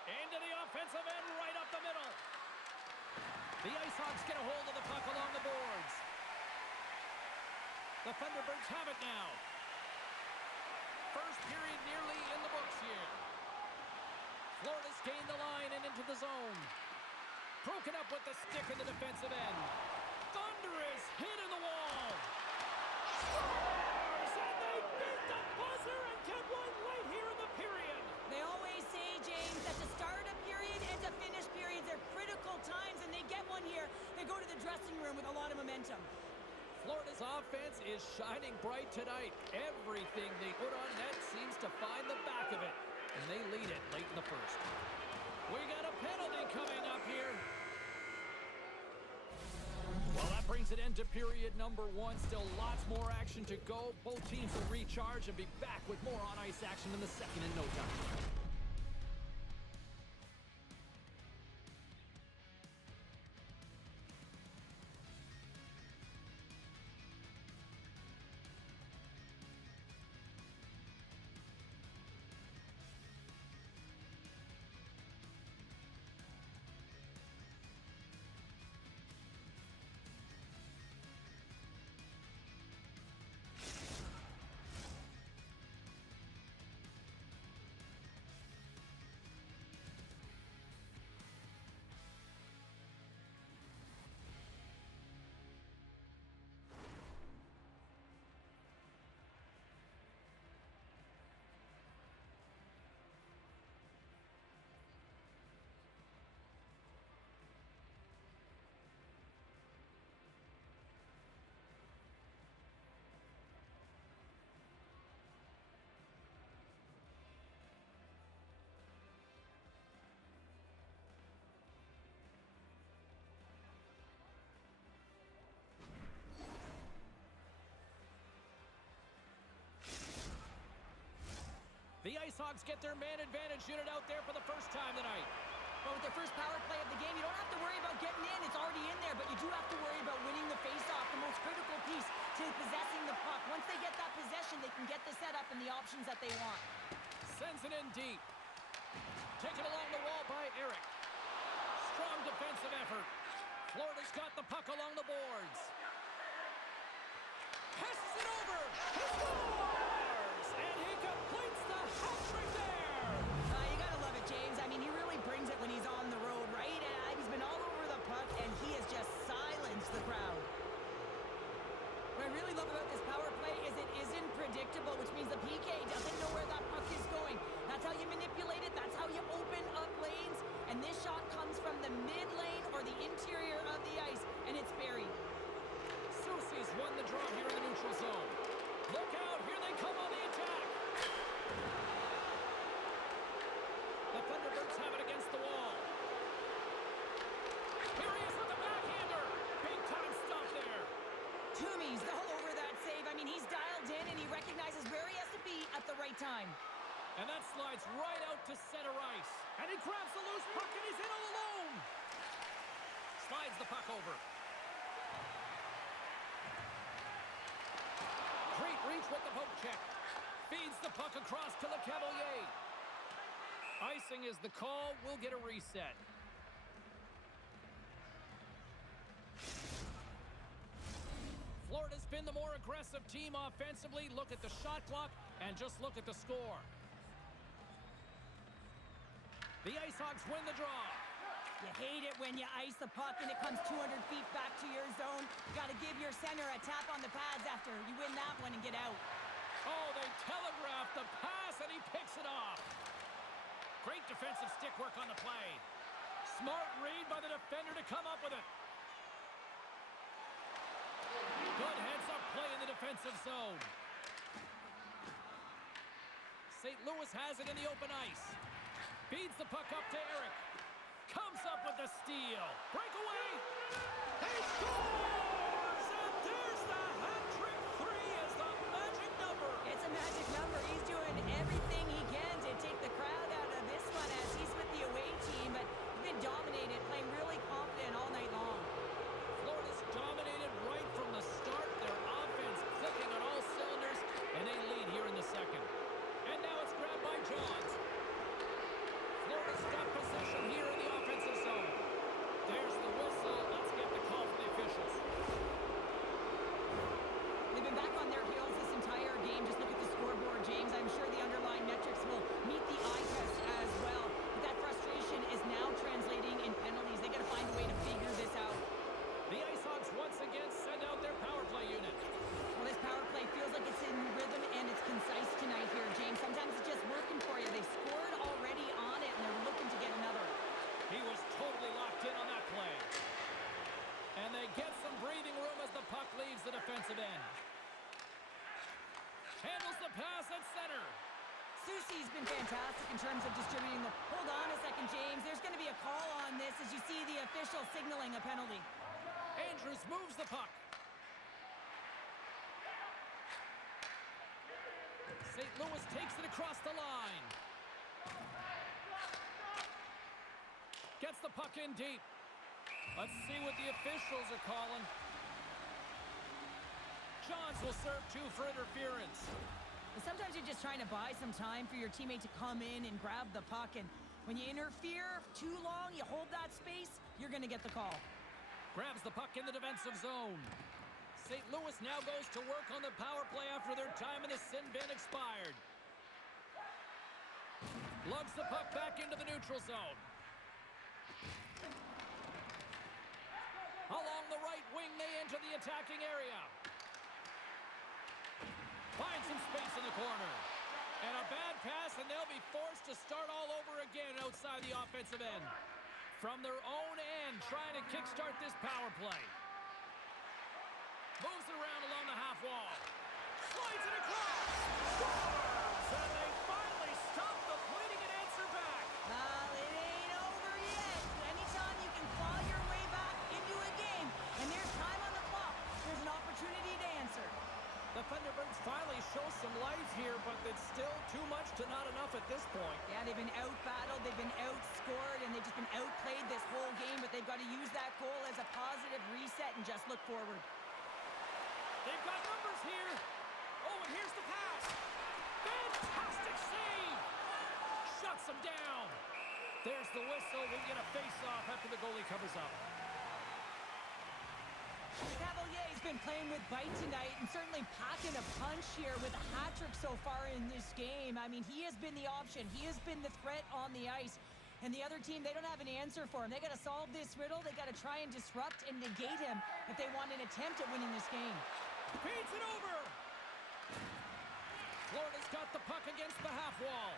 Into the offensive end, right up the middle. The Ice Hogs get a hold of the puck along the boards. The Thunderbirds have it now. First period nearly in the books here. Florida's gained the line and into the zone. Broken up with the stick in the defensive end. Thunder is hit in the wall. Scores! And they beat the buzzer and get one late here in the period. They always say, James, that to start a period and to finish periods are critical times, and they get one here. They go to the dressing room with a lot of momentum. Florida's offense is shining bright tonight. Everything they put on net seems to find the back of it, and they lead it late in the first. We got a penalty coming up here. Well, that brings it into period number one. Still lots more action to go. Both teams will recharge and be back with more on-ice action in the second in no time. The Ice Hogs get their man advantage unit out there for the first time tonight. Well, with their first power play of the game, you don't have to worry about getting in. It's already in there, but you do have to worry about winning the faceoff, the most critical piece to possessing the puck. Once they get that possession, they can get the setup and the options that they want. Sends it in deep. Taken along the wall by Eric. Strong defensive effort. Florida's got the puck along the boards. Passes it over. He scores! And he completes the hat trick there. You gotta love it, James. I mean, he really brings it when he's on the road, right? He's been all over the puck, and he has just silenced And that slides right out to center ice. And he grabs the loose puck and he's in all alone. Slides the puck over. Great reach with the poke check. Feeds the puck across to Le Cavalier. Icing is the call. We'll get a reset. Florida's been the more aggressive team offensively. Look at the shot clock and just look at the score. The Ice Hogs win the draw. You hate it when you ice the puck and it comes 200 feet back to your zone. Got to give your center a tap on the pads after you win that one and get out. Oh, they telegraphed the pass and he picks it off. Great defensive stick work on the play. Smart read by the defender to come up with it. Good heads-up play in the defensive zone. St. Louis has it in the open ice. Feeds the puck up to Eric. Comes up with the steal. Breakaway. He scores! And there's the hat-trick. 3 is the magic number. It's a magic number. He's doing everything he can to take the crowd out of this one as he's with the away team, but he's been dominated, playing really confident all night long. Florida's dominated right from the start. Their offense clicking on all cylinders, and they lead here in the second. And now it's grabbed by Johns. Florida's got possession here in the offensive zone. There's the whistle. Let's get the call from the officials. They've been back on their heels this entire game. Just look at the scoreboard, James. I'm sure the underlying metrics will meet the eye test as well. But that frustration is now translating in penalties. They got to find a way to figure this out. The Ice Hogs once again send out their power play unit. Well, this power play feels like it's in rhythm and it's concise tonight here, James. Sometimes it's just working for you. They've scored already on it, and they're looking to get another. He was totally locked in on that play. And they get some breathing room as the puck leaves the defensive end. Handles the pass at center. Soucy's been fantastic in terms of distributing the... Hold on a second, James. There's going to be a call on this as you see the official signaling a penalty. Andrews moves the puck. St. Louis takes it across the line. Gets the puck in deep. Let's see what the officials are calling. Johns will serve 2 for interference. Sometimes you're just trying to buy some time for your teammate to come in and grab the puck, and when you interfere too long, you hold that space, you're going to get the call. Grabs the puck in the defensive zone. St. Louis now goes to work on the power play after their time in the sin bin expired. Lugs the puck back into the neutral zone. Along the right wing, they enter the attacking area. Find some space in the corner. And a bad pass, and they'll be forced to start all over again outside the offensive end. From their own end, trying to kickstart this power play. Moves it around along the half wall. Slides it across. Scores! And they finally stop the bleeding and answer back. It ain't over yet. Anytime you can claw your way back into a game, and there's time on the clock, there's an opportunity to answer. The Thunderbirds finally show some life here, but it's still too much to not enough at this point. Yeah, they've been out-battled, they've been outscored, and they've just been outplayed this whole game, but they've got to use that goal as a positive reset and just look forward. They've got numbers here. Oh, and here's the pass. Fantastic save. Shuts them down. There's the whistle. We get a face-off after the goalie covers up. Cavalier's been playing with bite tonight and certainly packing a punch here with a hat-trick so far in this game. I mean, he has been the option. He has been the threat on the ice. And the other team, they don't have an answer for him. They got to solve this riddle. They got to try and disrupt and negate him if they want an attempt at winning this game. Feeds it over. Florida's got the puck against the half wall.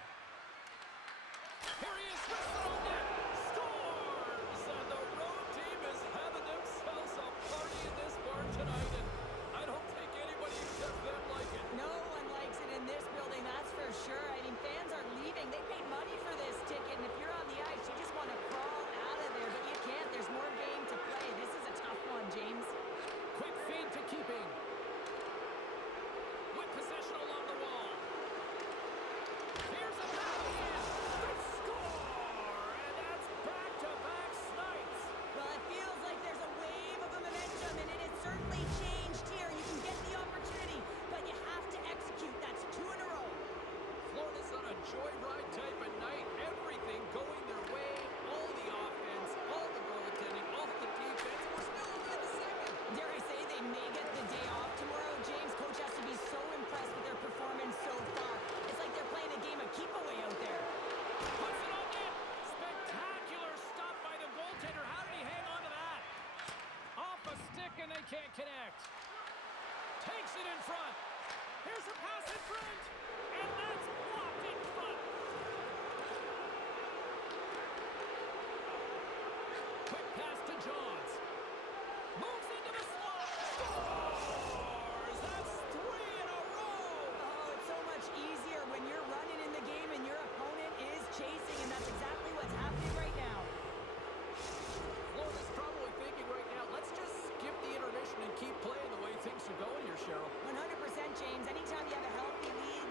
Here he is, whistle on net. Scores! And the road team is having themselves a party in this bar tonight. And I don't think anybody except them like it. No one likes it in this building, that's for sure. I mean, fans are leaving. They paid money for this ticket, and if you're on the ice, you just want to crawl out of there, but you can't. There's more game to play. This is a tough one, James. Quick feed to keeping. With possession along the wall. Here's a it in front. Here's a pass in front. And that's blocked in front. Quick pass to Johns. Moves into the slot. Scores! That's 3 in a row. Oh, it's so much easier when you're running in the game and your opponent is chasing, and that's exactly what's happening right now. Florida's probably thinking right now, let's just skip the intermission and keep playing the way things are going here, Cheryl. 100%, James. Anytime you have a healthy lead,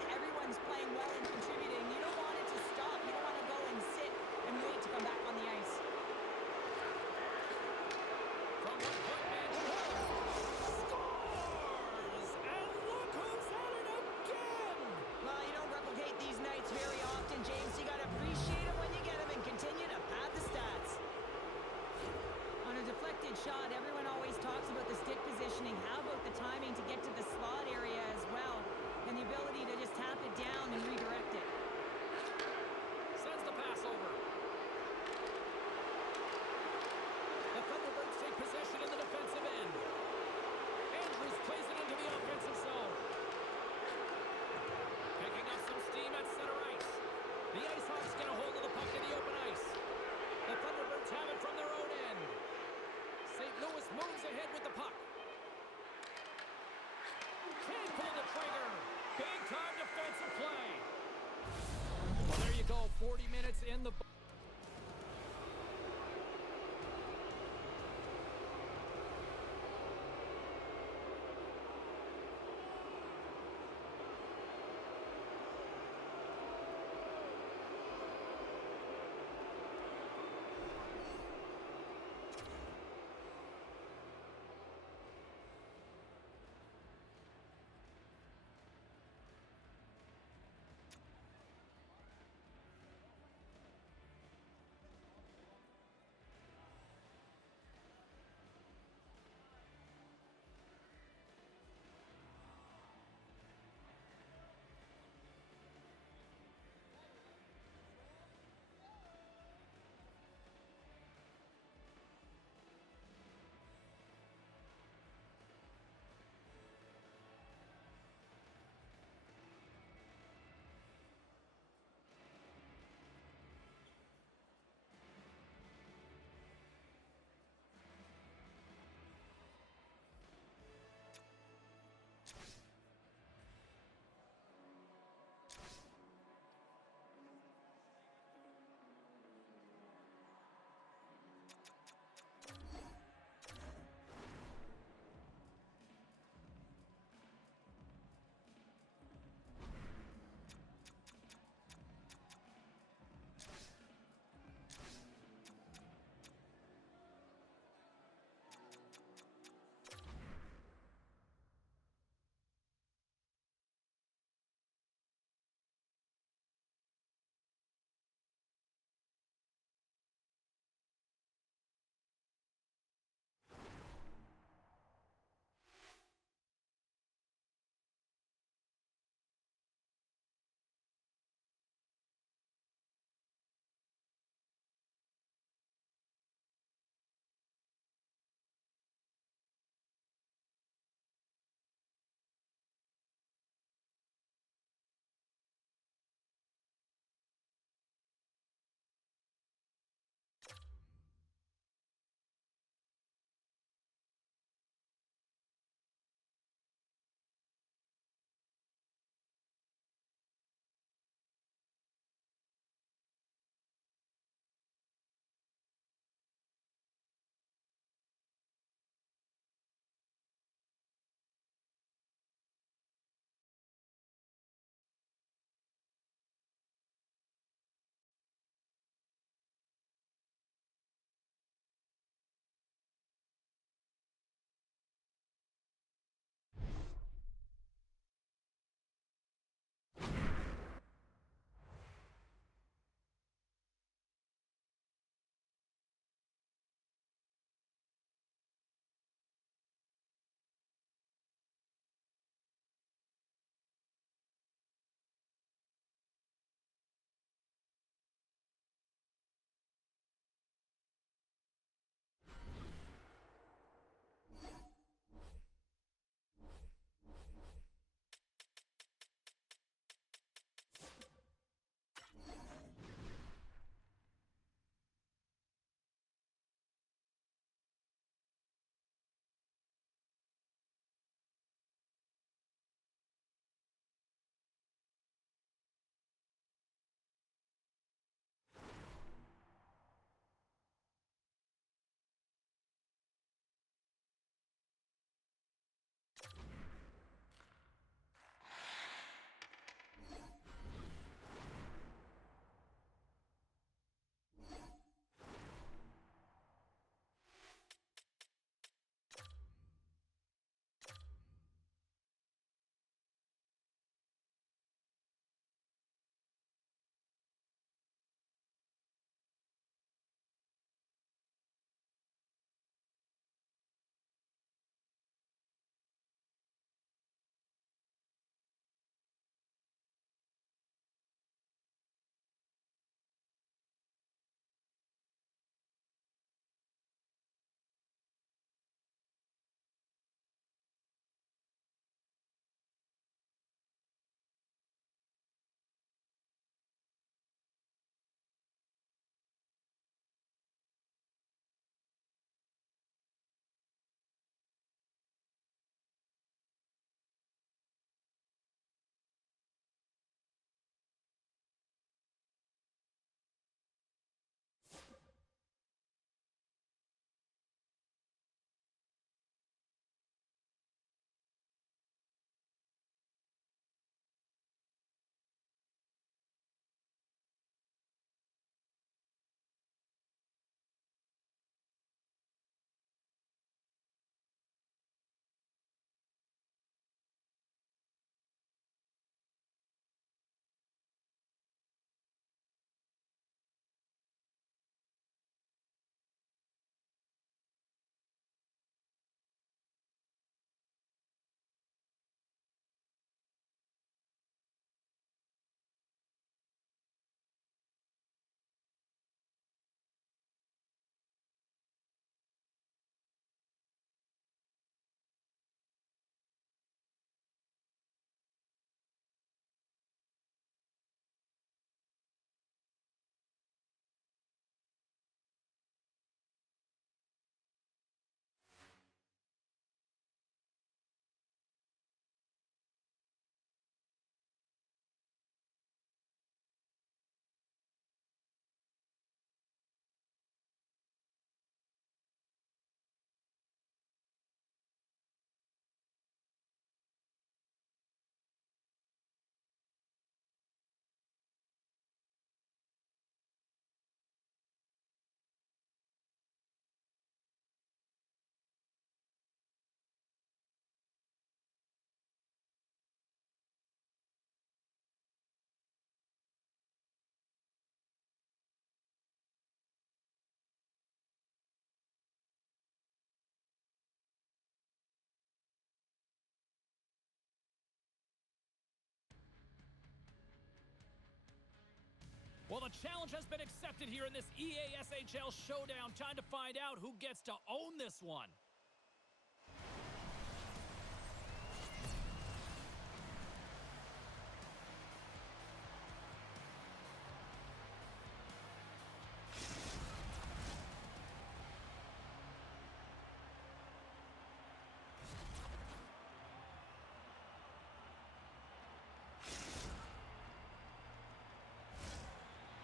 Well, the challenge has been accepted here in this AHL showdown. Time to find out who gets to own this one.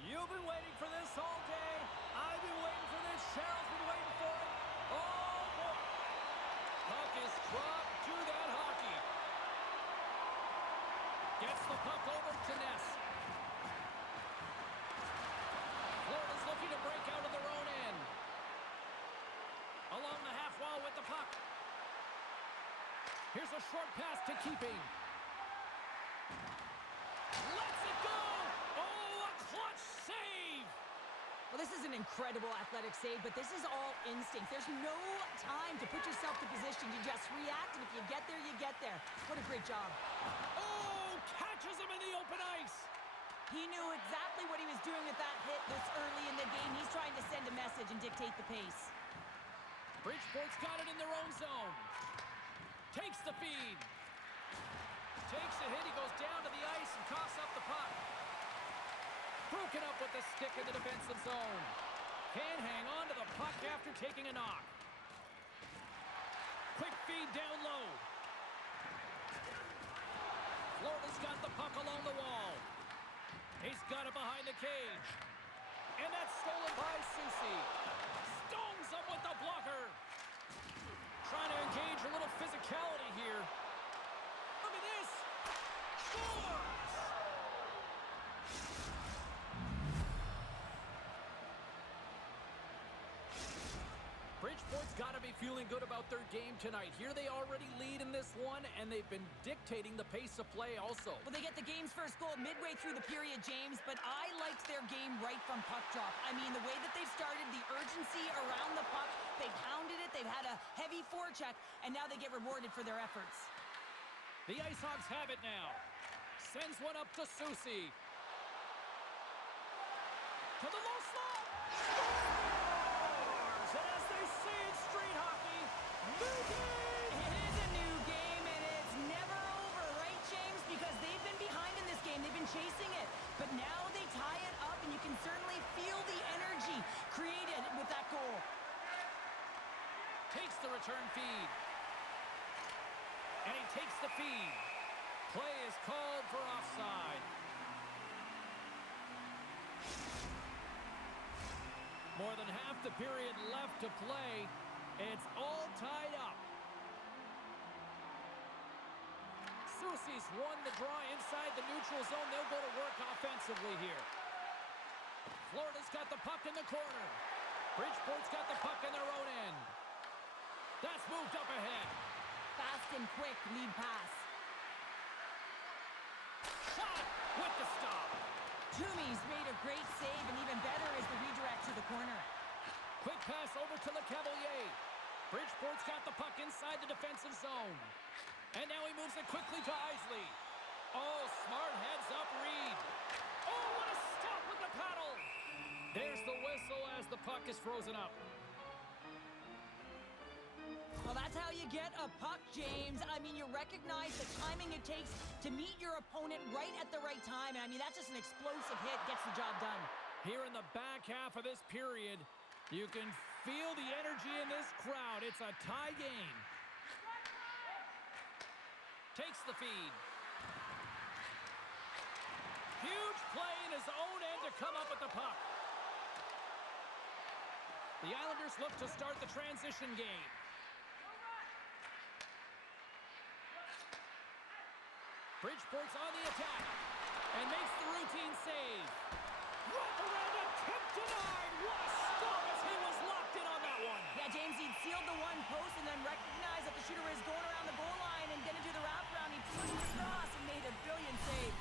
You've been waiting for this all day. I've been waiting for this. Cheryl's been waiting for it. Oh, boy. Puck is dropped to that hockey. Gets the puck over to Ness. Florida's looking to break out of their own end. Along the half wall with the puck. Here's a short pass to Keeping. Lets it go! Oh, a clutch save! Well, this is an incredible athletic save, but this is all instinct. There's no time to put yourself to position. You just react, and if you get there, you get there. What a great job. Oh, catches him in the open ice. He knew exactly what he was doing with that hit this early in the game. He's trying to send a message and dictate the pace. Bridgeport's got it in their own zone. Takes the feed. Takes a hit. He goes down to the ice and coughs up the puck. Broken up with the stick in the defensive zone. Can't hang on to the puck after taking a knock. Quick feed down low. Florida's got the puck along the wall. He's got it behind the cage. And that's stolen by Soucy. Stones him with the blocker. Trying to engage a little physicality here. Look at this. Scores! Bridgeport's got to be feeling good about their game tonight. Here they already lead in this one, and they've been dictating the pace of play also. Well, they get the game's first goal midway through the period, James, but I liked their game right from puck drop. I mean, the way that they've started, the urgency around the puck, they pounded it, they've had a heavy forecheck, and now they get rewarded for their efforts. The Ice Hogs have it now. Sends one up to Soucy. To the low slot. Scores! And as they say in street hockey, new game! It is a new game, and it's never over, right, James? Because they've been behind in this game. They've been chasing it. But now they tie it up, and you can certainly feel the energy created with that goal. Takes the return feed. And he takes the feed. Play is called for offside. More than half the period left to play. It's all tied up. Soucy's won the draw inside the neutral zone. They'll go to work offensively here. Florida's got the puck in the corner. Bridgeport's got the puck in their own end. That's moved up ahead. Fast and quick lead pass. Shot with the stop. Toomey's made a great save, and even better is the redirect to the corner. Quick pass over to LeCavalier. Bridgeport's got the puck inside the defensive zone. And now he moves it quickly to Isley. Oh, smart heads up Reed. Oh, what a stop with the paddle. There's the whistle as the puck is frozen up. Well, that's how you get a puck, James. I mean, you recognize the timing it takes to meet your opponent right at the right time. And I mean, that's just an explosive hit, gets the job done. Here in the back half of this period, you can feel the energy in this crowd. It's a tie game. Takes the feed. Huge play in his own end to come up with the puck. The Islanders look to start the transition game. Bridgeport's on the attack and makes the routine save. Wrap around him, tip denied. What a stop as he was locked in on that one. Yeah, James, he'd sealed the one post and then recognized that the shooter is going around the goal line and going to do the wraparound. He pushed it across and made a brilliant save.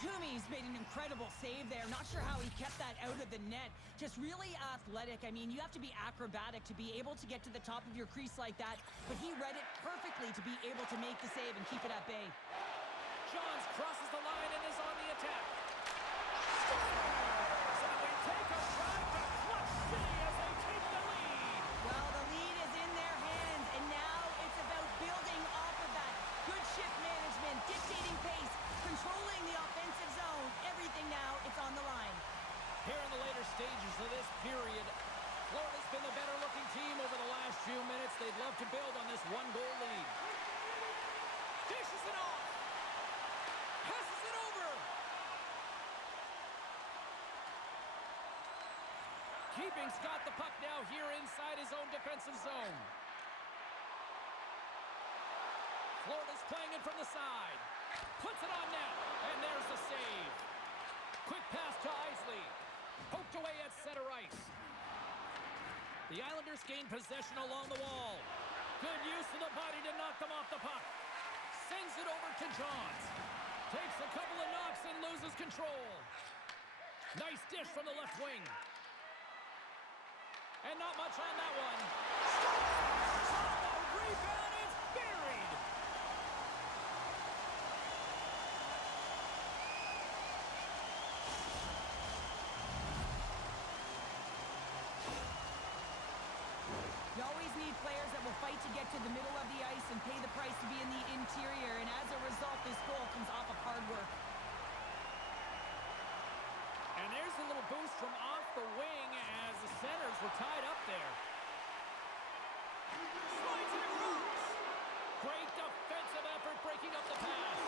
Toomey's made an incredible save there. Not sure how he kept that out of the net. Just really athletic. I mean, you have to be acrobatic to be able to get to the top of your crease like that, but he read it perfectly to be able to make the save and keep it at bay. Johns crosses the line and is on the attack. Scores! stages of this period. Florida's been the better-looking team over the last few minutes. They'd love to build on this one-goal lead. Dishes it off. Passes it over. Keeping's got the puck now here inside his own defensive zone. Florida's playing it from the side. Puts it on net, and there's the save. Quick pass to Isley. Poked away at center ice. The Islanders gain possession along the wall. Good use of the body to knock them off the puck. Sends it over to Johns. Takes a couple of knocks and loses control. Nice dish from the left wing. And not much on that one. The rebound is buried. You always need players that will fight to get to the middle of the ice and pay the price to be in the interior, and as a result, this goal comes off of hard work. And there's a little boost from off the wing as the centers were tied up there. Slides it across. Great defensive effort breaking up the pass.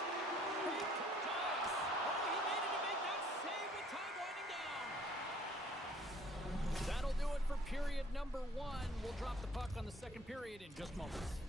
Big touch. Oh, he made it to make that save with time winding down. That'll do it for period number 1. We'll drop the puck on the second period in just moments.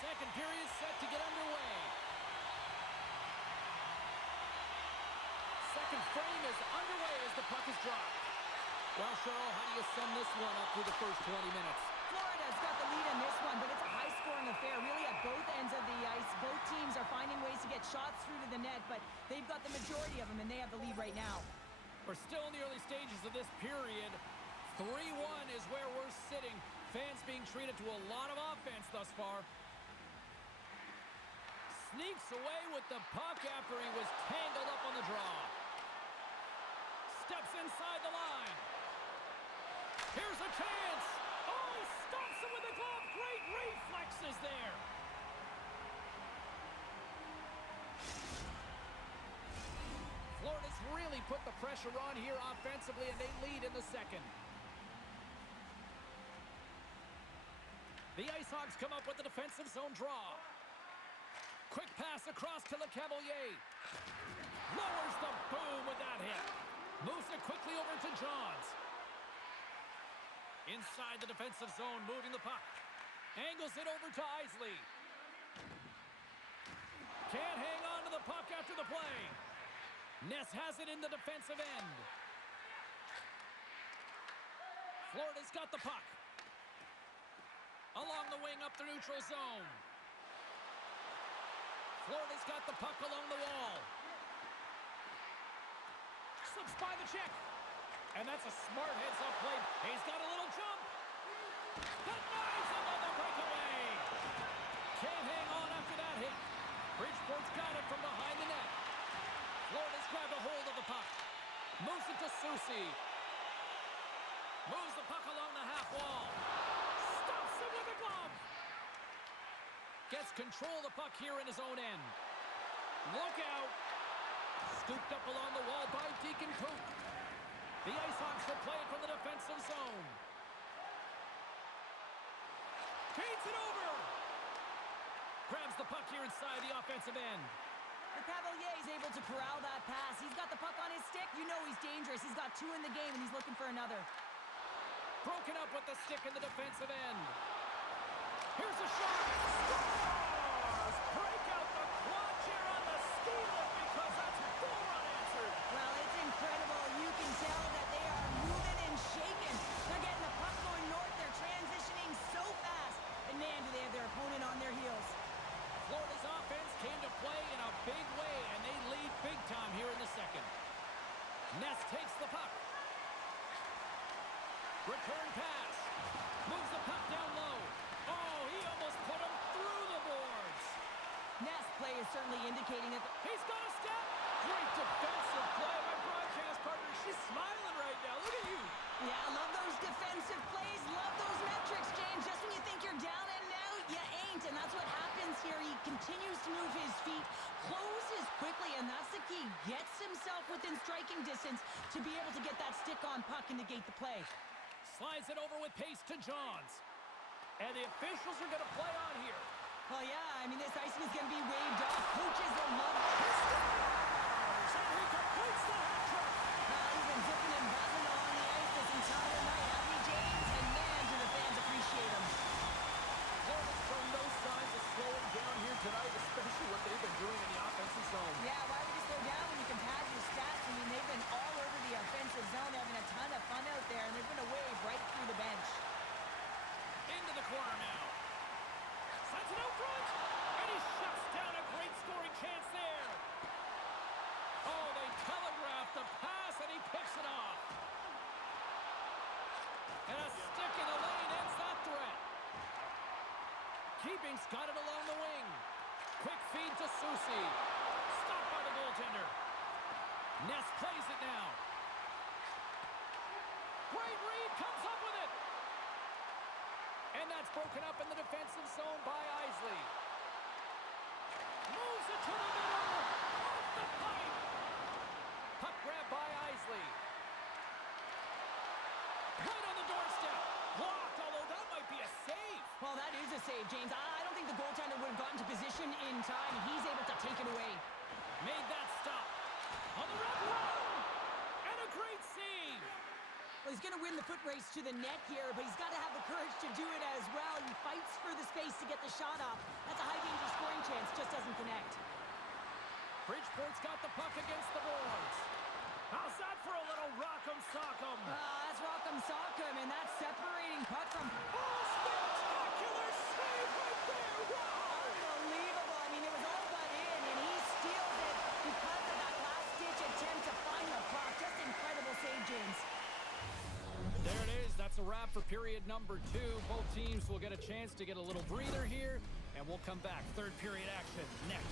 Second period set to get underway. Second frame is underway as the puck is dropped. Well, Cheryl, how do you sum this one up through the first 20 minutes? Florida's got the lead in this one, but it's a high-scoring affair, really at both ends of the ice. Both teams are finding ways to get shots through to the net, but they've got the majority of them, and they have the lead right now. We're still in the early stages of this period. 3-1 is where we're sitting. Fans being treated to a lot of offense thus far. Sneaks away with the puck after he was tangled up on the draw. Steps inside the line. Here's a chance. Oh, he stops him with a glove. Great reflexes there. Florida's really put the pressure on here offensively, and they lead in the second. The Ice Hogs come up with the defensive zone draw. Quick pass across to Le Cavalier. Lowers the boom with that hit. Moves it quickly over to Johns. Inside the defensive zone, moving the puck. Angles it over to Isley. Can't hang on to the puck after the play. Ness has it in the defensive end. Florida's got the puck. Along the wing up the neutral zone. Florida's got the puck along the wall. Slips by the check. And that's a smart heads-up play. He's got a little jump. Denies another breakaway. Can't hang on after that hit. Bridgeport's got it from behind the net. Florida's grabbed a hold of the puck. Moves it to Soucy. Moves the puck along the half wall. Stops him with a glove. Gets control of the puck here in his own end. Look out. Scooped up along the wall by Deacon Coop. The Ice Hogs will play it from the defensive zone. Feeds it over. Grabs the puck here inside the offensive end. The Cavalier is able to corral that pass. He's got the puck on his stick. You know he's dangerous. He's got 2 in the game, and he's looking for another. Broken up with the stick in the defensive end. Here's a shot. Scores! Break out the clutch here on the ski lift because that's 4 unanswered. Well, it's incredible. You can tell that they are moving and shaking. They're getting the puck going north. They're transitioning so fast. And man, do they have their opponent on their heels. Florida's offense came to play in a big way, and they lead big time here in the second. Ness takes the puck. Return pass. Moves the puck down low. Oh, he almost put him through the boards. Ness play is certainly indicating that He's got a step. Great defensive play. My broadcast partner, she's smiling right now. Look at you. Yeah, I love those defensive plays. Love those metrics, James. Just when you think you're down and out, you ain't. And that's what happens here. He continues to move his feet, closes quickly, and that's the key. Gets himself within striking distance to be able to get that stick-on puck and negate the play. Slides it over with pace to Johns. And the officials are going to play on here. Well, yeah, I mean, this icing is going to be waved off. Coaches will love it. And he completes the hat trick. He's been zipping and buzzing along the ice this entire night, hasn't he, James? And man, do the fans appreciate him. Florida's shown no signs of slowing down here tonight, especially what they've been doing in the offensive zone. Yeah, why would you slow down when you can pad your stats? I mean, they've been all over the offensive zone, having a ton of fun out there, and there's been a wave right through the bench. Into the corner now. Sends it out front, and he shuts down a great scoring chance there. Oh, they telegraphed the pass, and he picks it off. And a stick in the lane ends that threat. Keeping's got it along the wing. Quick feed to Susie. Stopped by the goaltender. Ness plays it now. Great read, comes up with it. And that's broken up in the defensive zone by Isley. Moves it to the middle. Off the pipe. Puck grab by Isley. Right on the doorstep. Blocked, although that might be a save. Well, that is a save, James. I don't think the goaltender would have gotten to position in time. He's able to take it away. Made that stop. On the wrap-around. And a great save. Well, he's going to win the foot race to the net here, but he's got to have the courage to do it as well. He fights for the space to get the shot off. That's a high-danger scoring chance, just doesn't connect. Bridgeport's got the puck against the boards. How's that for a little rock'em sock'em? That's rock'em sock'em, and that's separating puck from... Oh, spectacular save right there! Wow! Unbelievable. I mean, it was all but in, and he steals it because of that last-ditch attempt to find the puck. Just incredible save, James. There it is. That's a wrap for period number 2. Both teams will get a chance to get a little breather here, and we'll come back. Third period action next.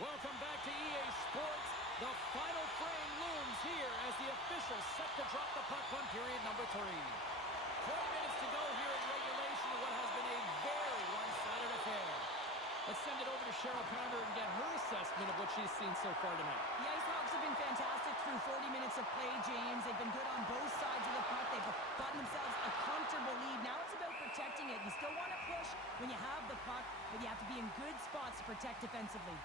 Welcome back to EA Sports. The final frame looms here as the officials set to drop the puck on period number 3. 4 minutes to go here in regulation of what has been a very one-sided affair. Let's send it over to Cheryl Pounder and get her assessment of what she's seen so far tonight. The Ice Hogs have been fantastic through 40 minutes of play, James. They've been good on both but you have to be in good spots to protect defensively.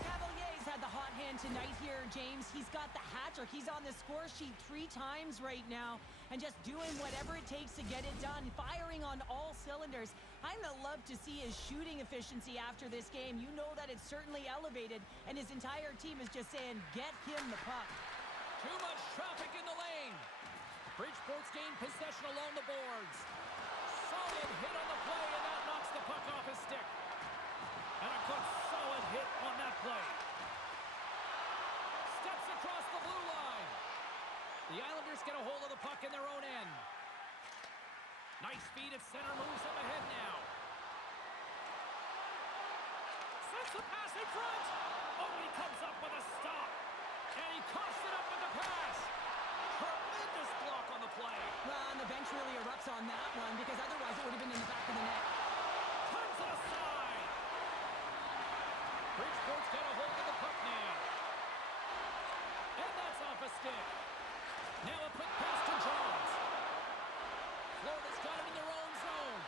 Cavalier's had the hot hand tonight here, James. He's got the hat trick. He's on the score sheet 3 times right now and just doing whatever it takes to get it done, firing on all cylinders. I'm going to love to see his shooting efficiency after this game. You know that it's certainly elevated, and his entire team is just saying, get him the puck. Too much traffic in the lane. Bridgeport's gained possession along the boards. Solid hit on the play, and that knocks the puck off his stick. And a good solid hit on that play. Steps across the blue line. The Islanders get a hold of the puck in their own end. Nice feed at center, moves up ahead now. Sets the pass in front. Oh, he comes up with a stop. And he coughs it up with the pass. Tremendous block on the play. Well, and the bench really erupts on that one because otherwise it would have been in the back of the net. Turns it aside. Bridgeport's got a hold of the puck now. And that's off a stick. Now a quick pass to Jones. Florida's got it in their own zone.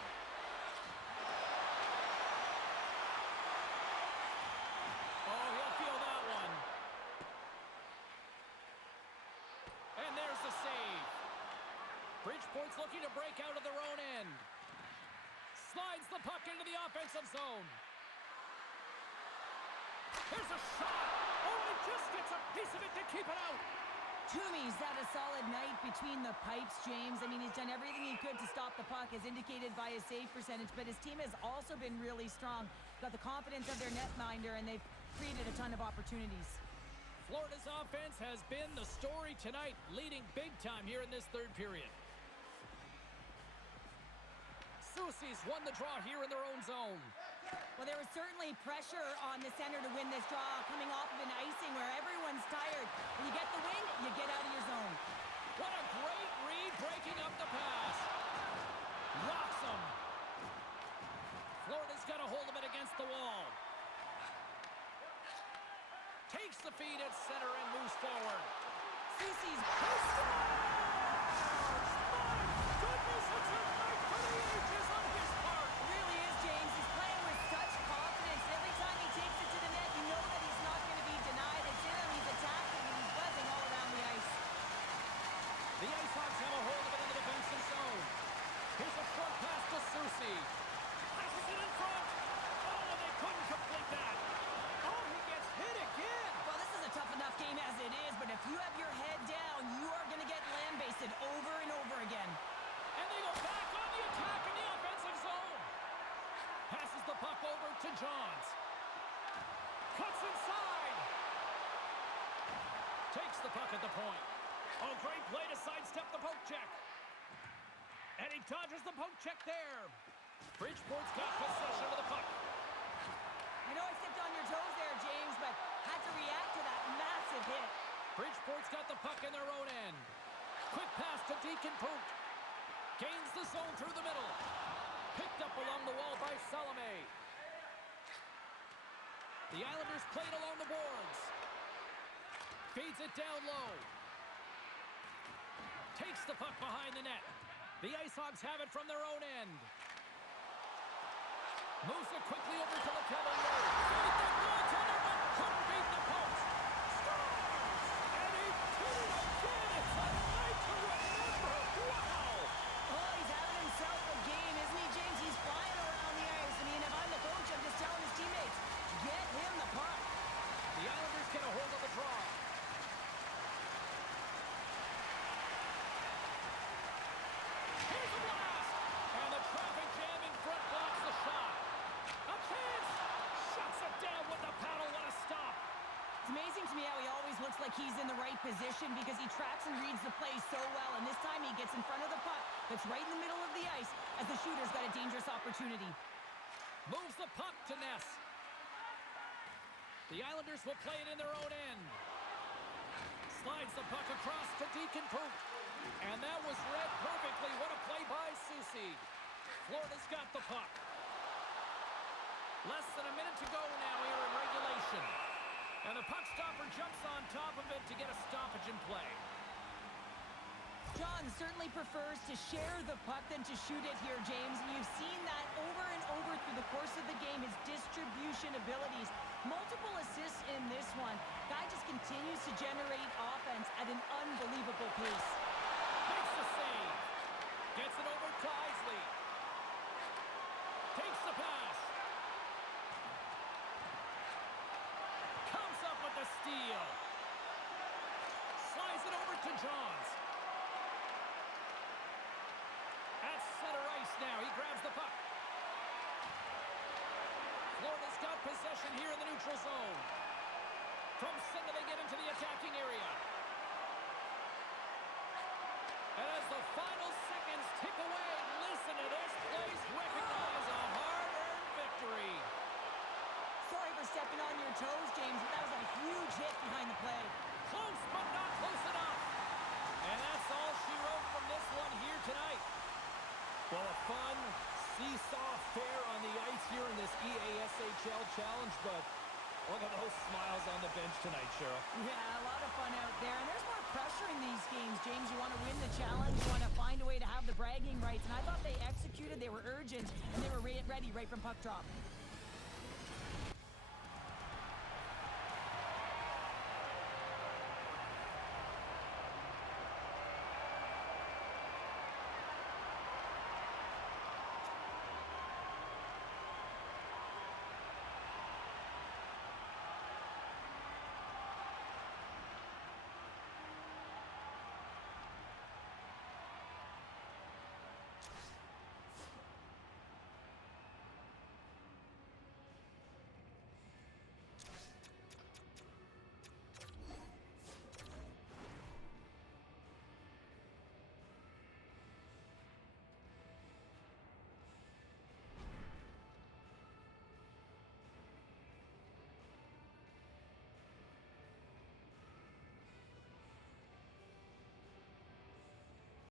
Oh, he'll feel that one. And there's the save. Bridgeport's looking to break out of their own end. Slides the puck into the offensive zone. There's a shot. Oh, he just gets a piece of it to keep it out. Toomey's had a solid night between the pipes, James. I mean, he's done everything he could to stop the puck, as indicated by his save percentage, but his team has also been really strong. Got the confidence of their netminder, and they've created a ton of opportunities. Florida's offense has been the story tonight, leading big time here in this third period. Soucy's won the draw here in their own zone. Well, there was certainly pressure on the center to win this draw, coming off of an icing where everyone's tired. When you get the win, you get out of your zone. What a great read, breaking up the pass. Rocks him. Florida's got a hold of it against the wall. Takes the feed at center and moves forward. Soucy's... Goodness, it's a night for the ages on his part. It really is, James. He's playing with such confidence. Every time he takes it to the net, you know that he's not going to be denied. It's in him, he's attacking, and he's buzzing all around the ice. The Ice Hogs have a hold of it in the defensive zone. Here's a short pass to Soucy. Passes it in front. Oh, they couldn't complete that. Oh, he gets hit again. Well, this is a tough enough game as it is, but if you have your head down, you are going to get lambasted over and over again. And they go back on the attack in the offensive zone. Passes the puck over to Johns. Cuts inside. Takes the puck at the point. Oh, great play to sidestep the poke check. And he dodges the poke check there. Bridgeport's got possession of the puck. I know I stepped on your toes there, James, but had to react to that massive hit. Bridgeport's got the puck in their own end. Quick pass to Deacon Pook. Gains the zone through the middle. Picked up along the wall by Salome. The Islanders played along the boards. Feeds it down low. Takes the puck behind the net. The Ice Hogs have it from their own end. Moves it quickly over to the Cavalier. The goaltender, but couldn't beat the post. Scores! And he did it again. It's a night to remember. Wow! Oh, he's having himself a game, isn't he, James? He's flying around the ice. I mean, if I'm the coach, I'm just telling his teammates, get him the puck. The Islanders get a hold of the draw. Here's a blast! And the traffic jam in front blocks the shot. A chance! Shuts it down with the paddle. What a stop! It's amazing to me how he always looks like he's in the right position because he tracks and reads the play so well, and this time he gets in front of the puck that's right in the middle of the ice as the shooter's got a dangerous opportunity. Moves the puck to Ness. The Islanders will play it in their own end. Slides the puck across to Deacon Pook. And that was read perfectly. What a play by Soucy. Florida's got the puck. Less than a minute to go now here in regulation. And the puck stopper jumps on top of it to get a stoppage in play. Johns certainly prefers to share the puck than to shoot it here, James. And you've seen that over and over through the course of the game, his distribution abilities. Multiple assists in this one. Guy just continues to generate offense at an unbelievable pace. Makes the save. Gets it over to Isley. Takes the pass. Comes up with the steal. Slides it over to Johns. At center ice now. He grabs the puck. Florida's got possession here in the neutral zone. From center they get into the attacking area. And as the final seconds tick away, listen to this place recognize a hard-earned victory. Sorry for stepping on your toes, James, but that was a huge hit behind the play. Close, but not close enough. And that's all she wrote from this one here tonight. Well, a fun seesaw affair on the ice here in this AHL challenge, but look at those smiles on the bench tonight, Cheryl. Yeah, a lot of fun out there. And there's more pressure in these games, James. You want to win the challenge. You want to find a way to have the bragging rights. And I thought they executed. They were urgent, and they were ready right from puck drop.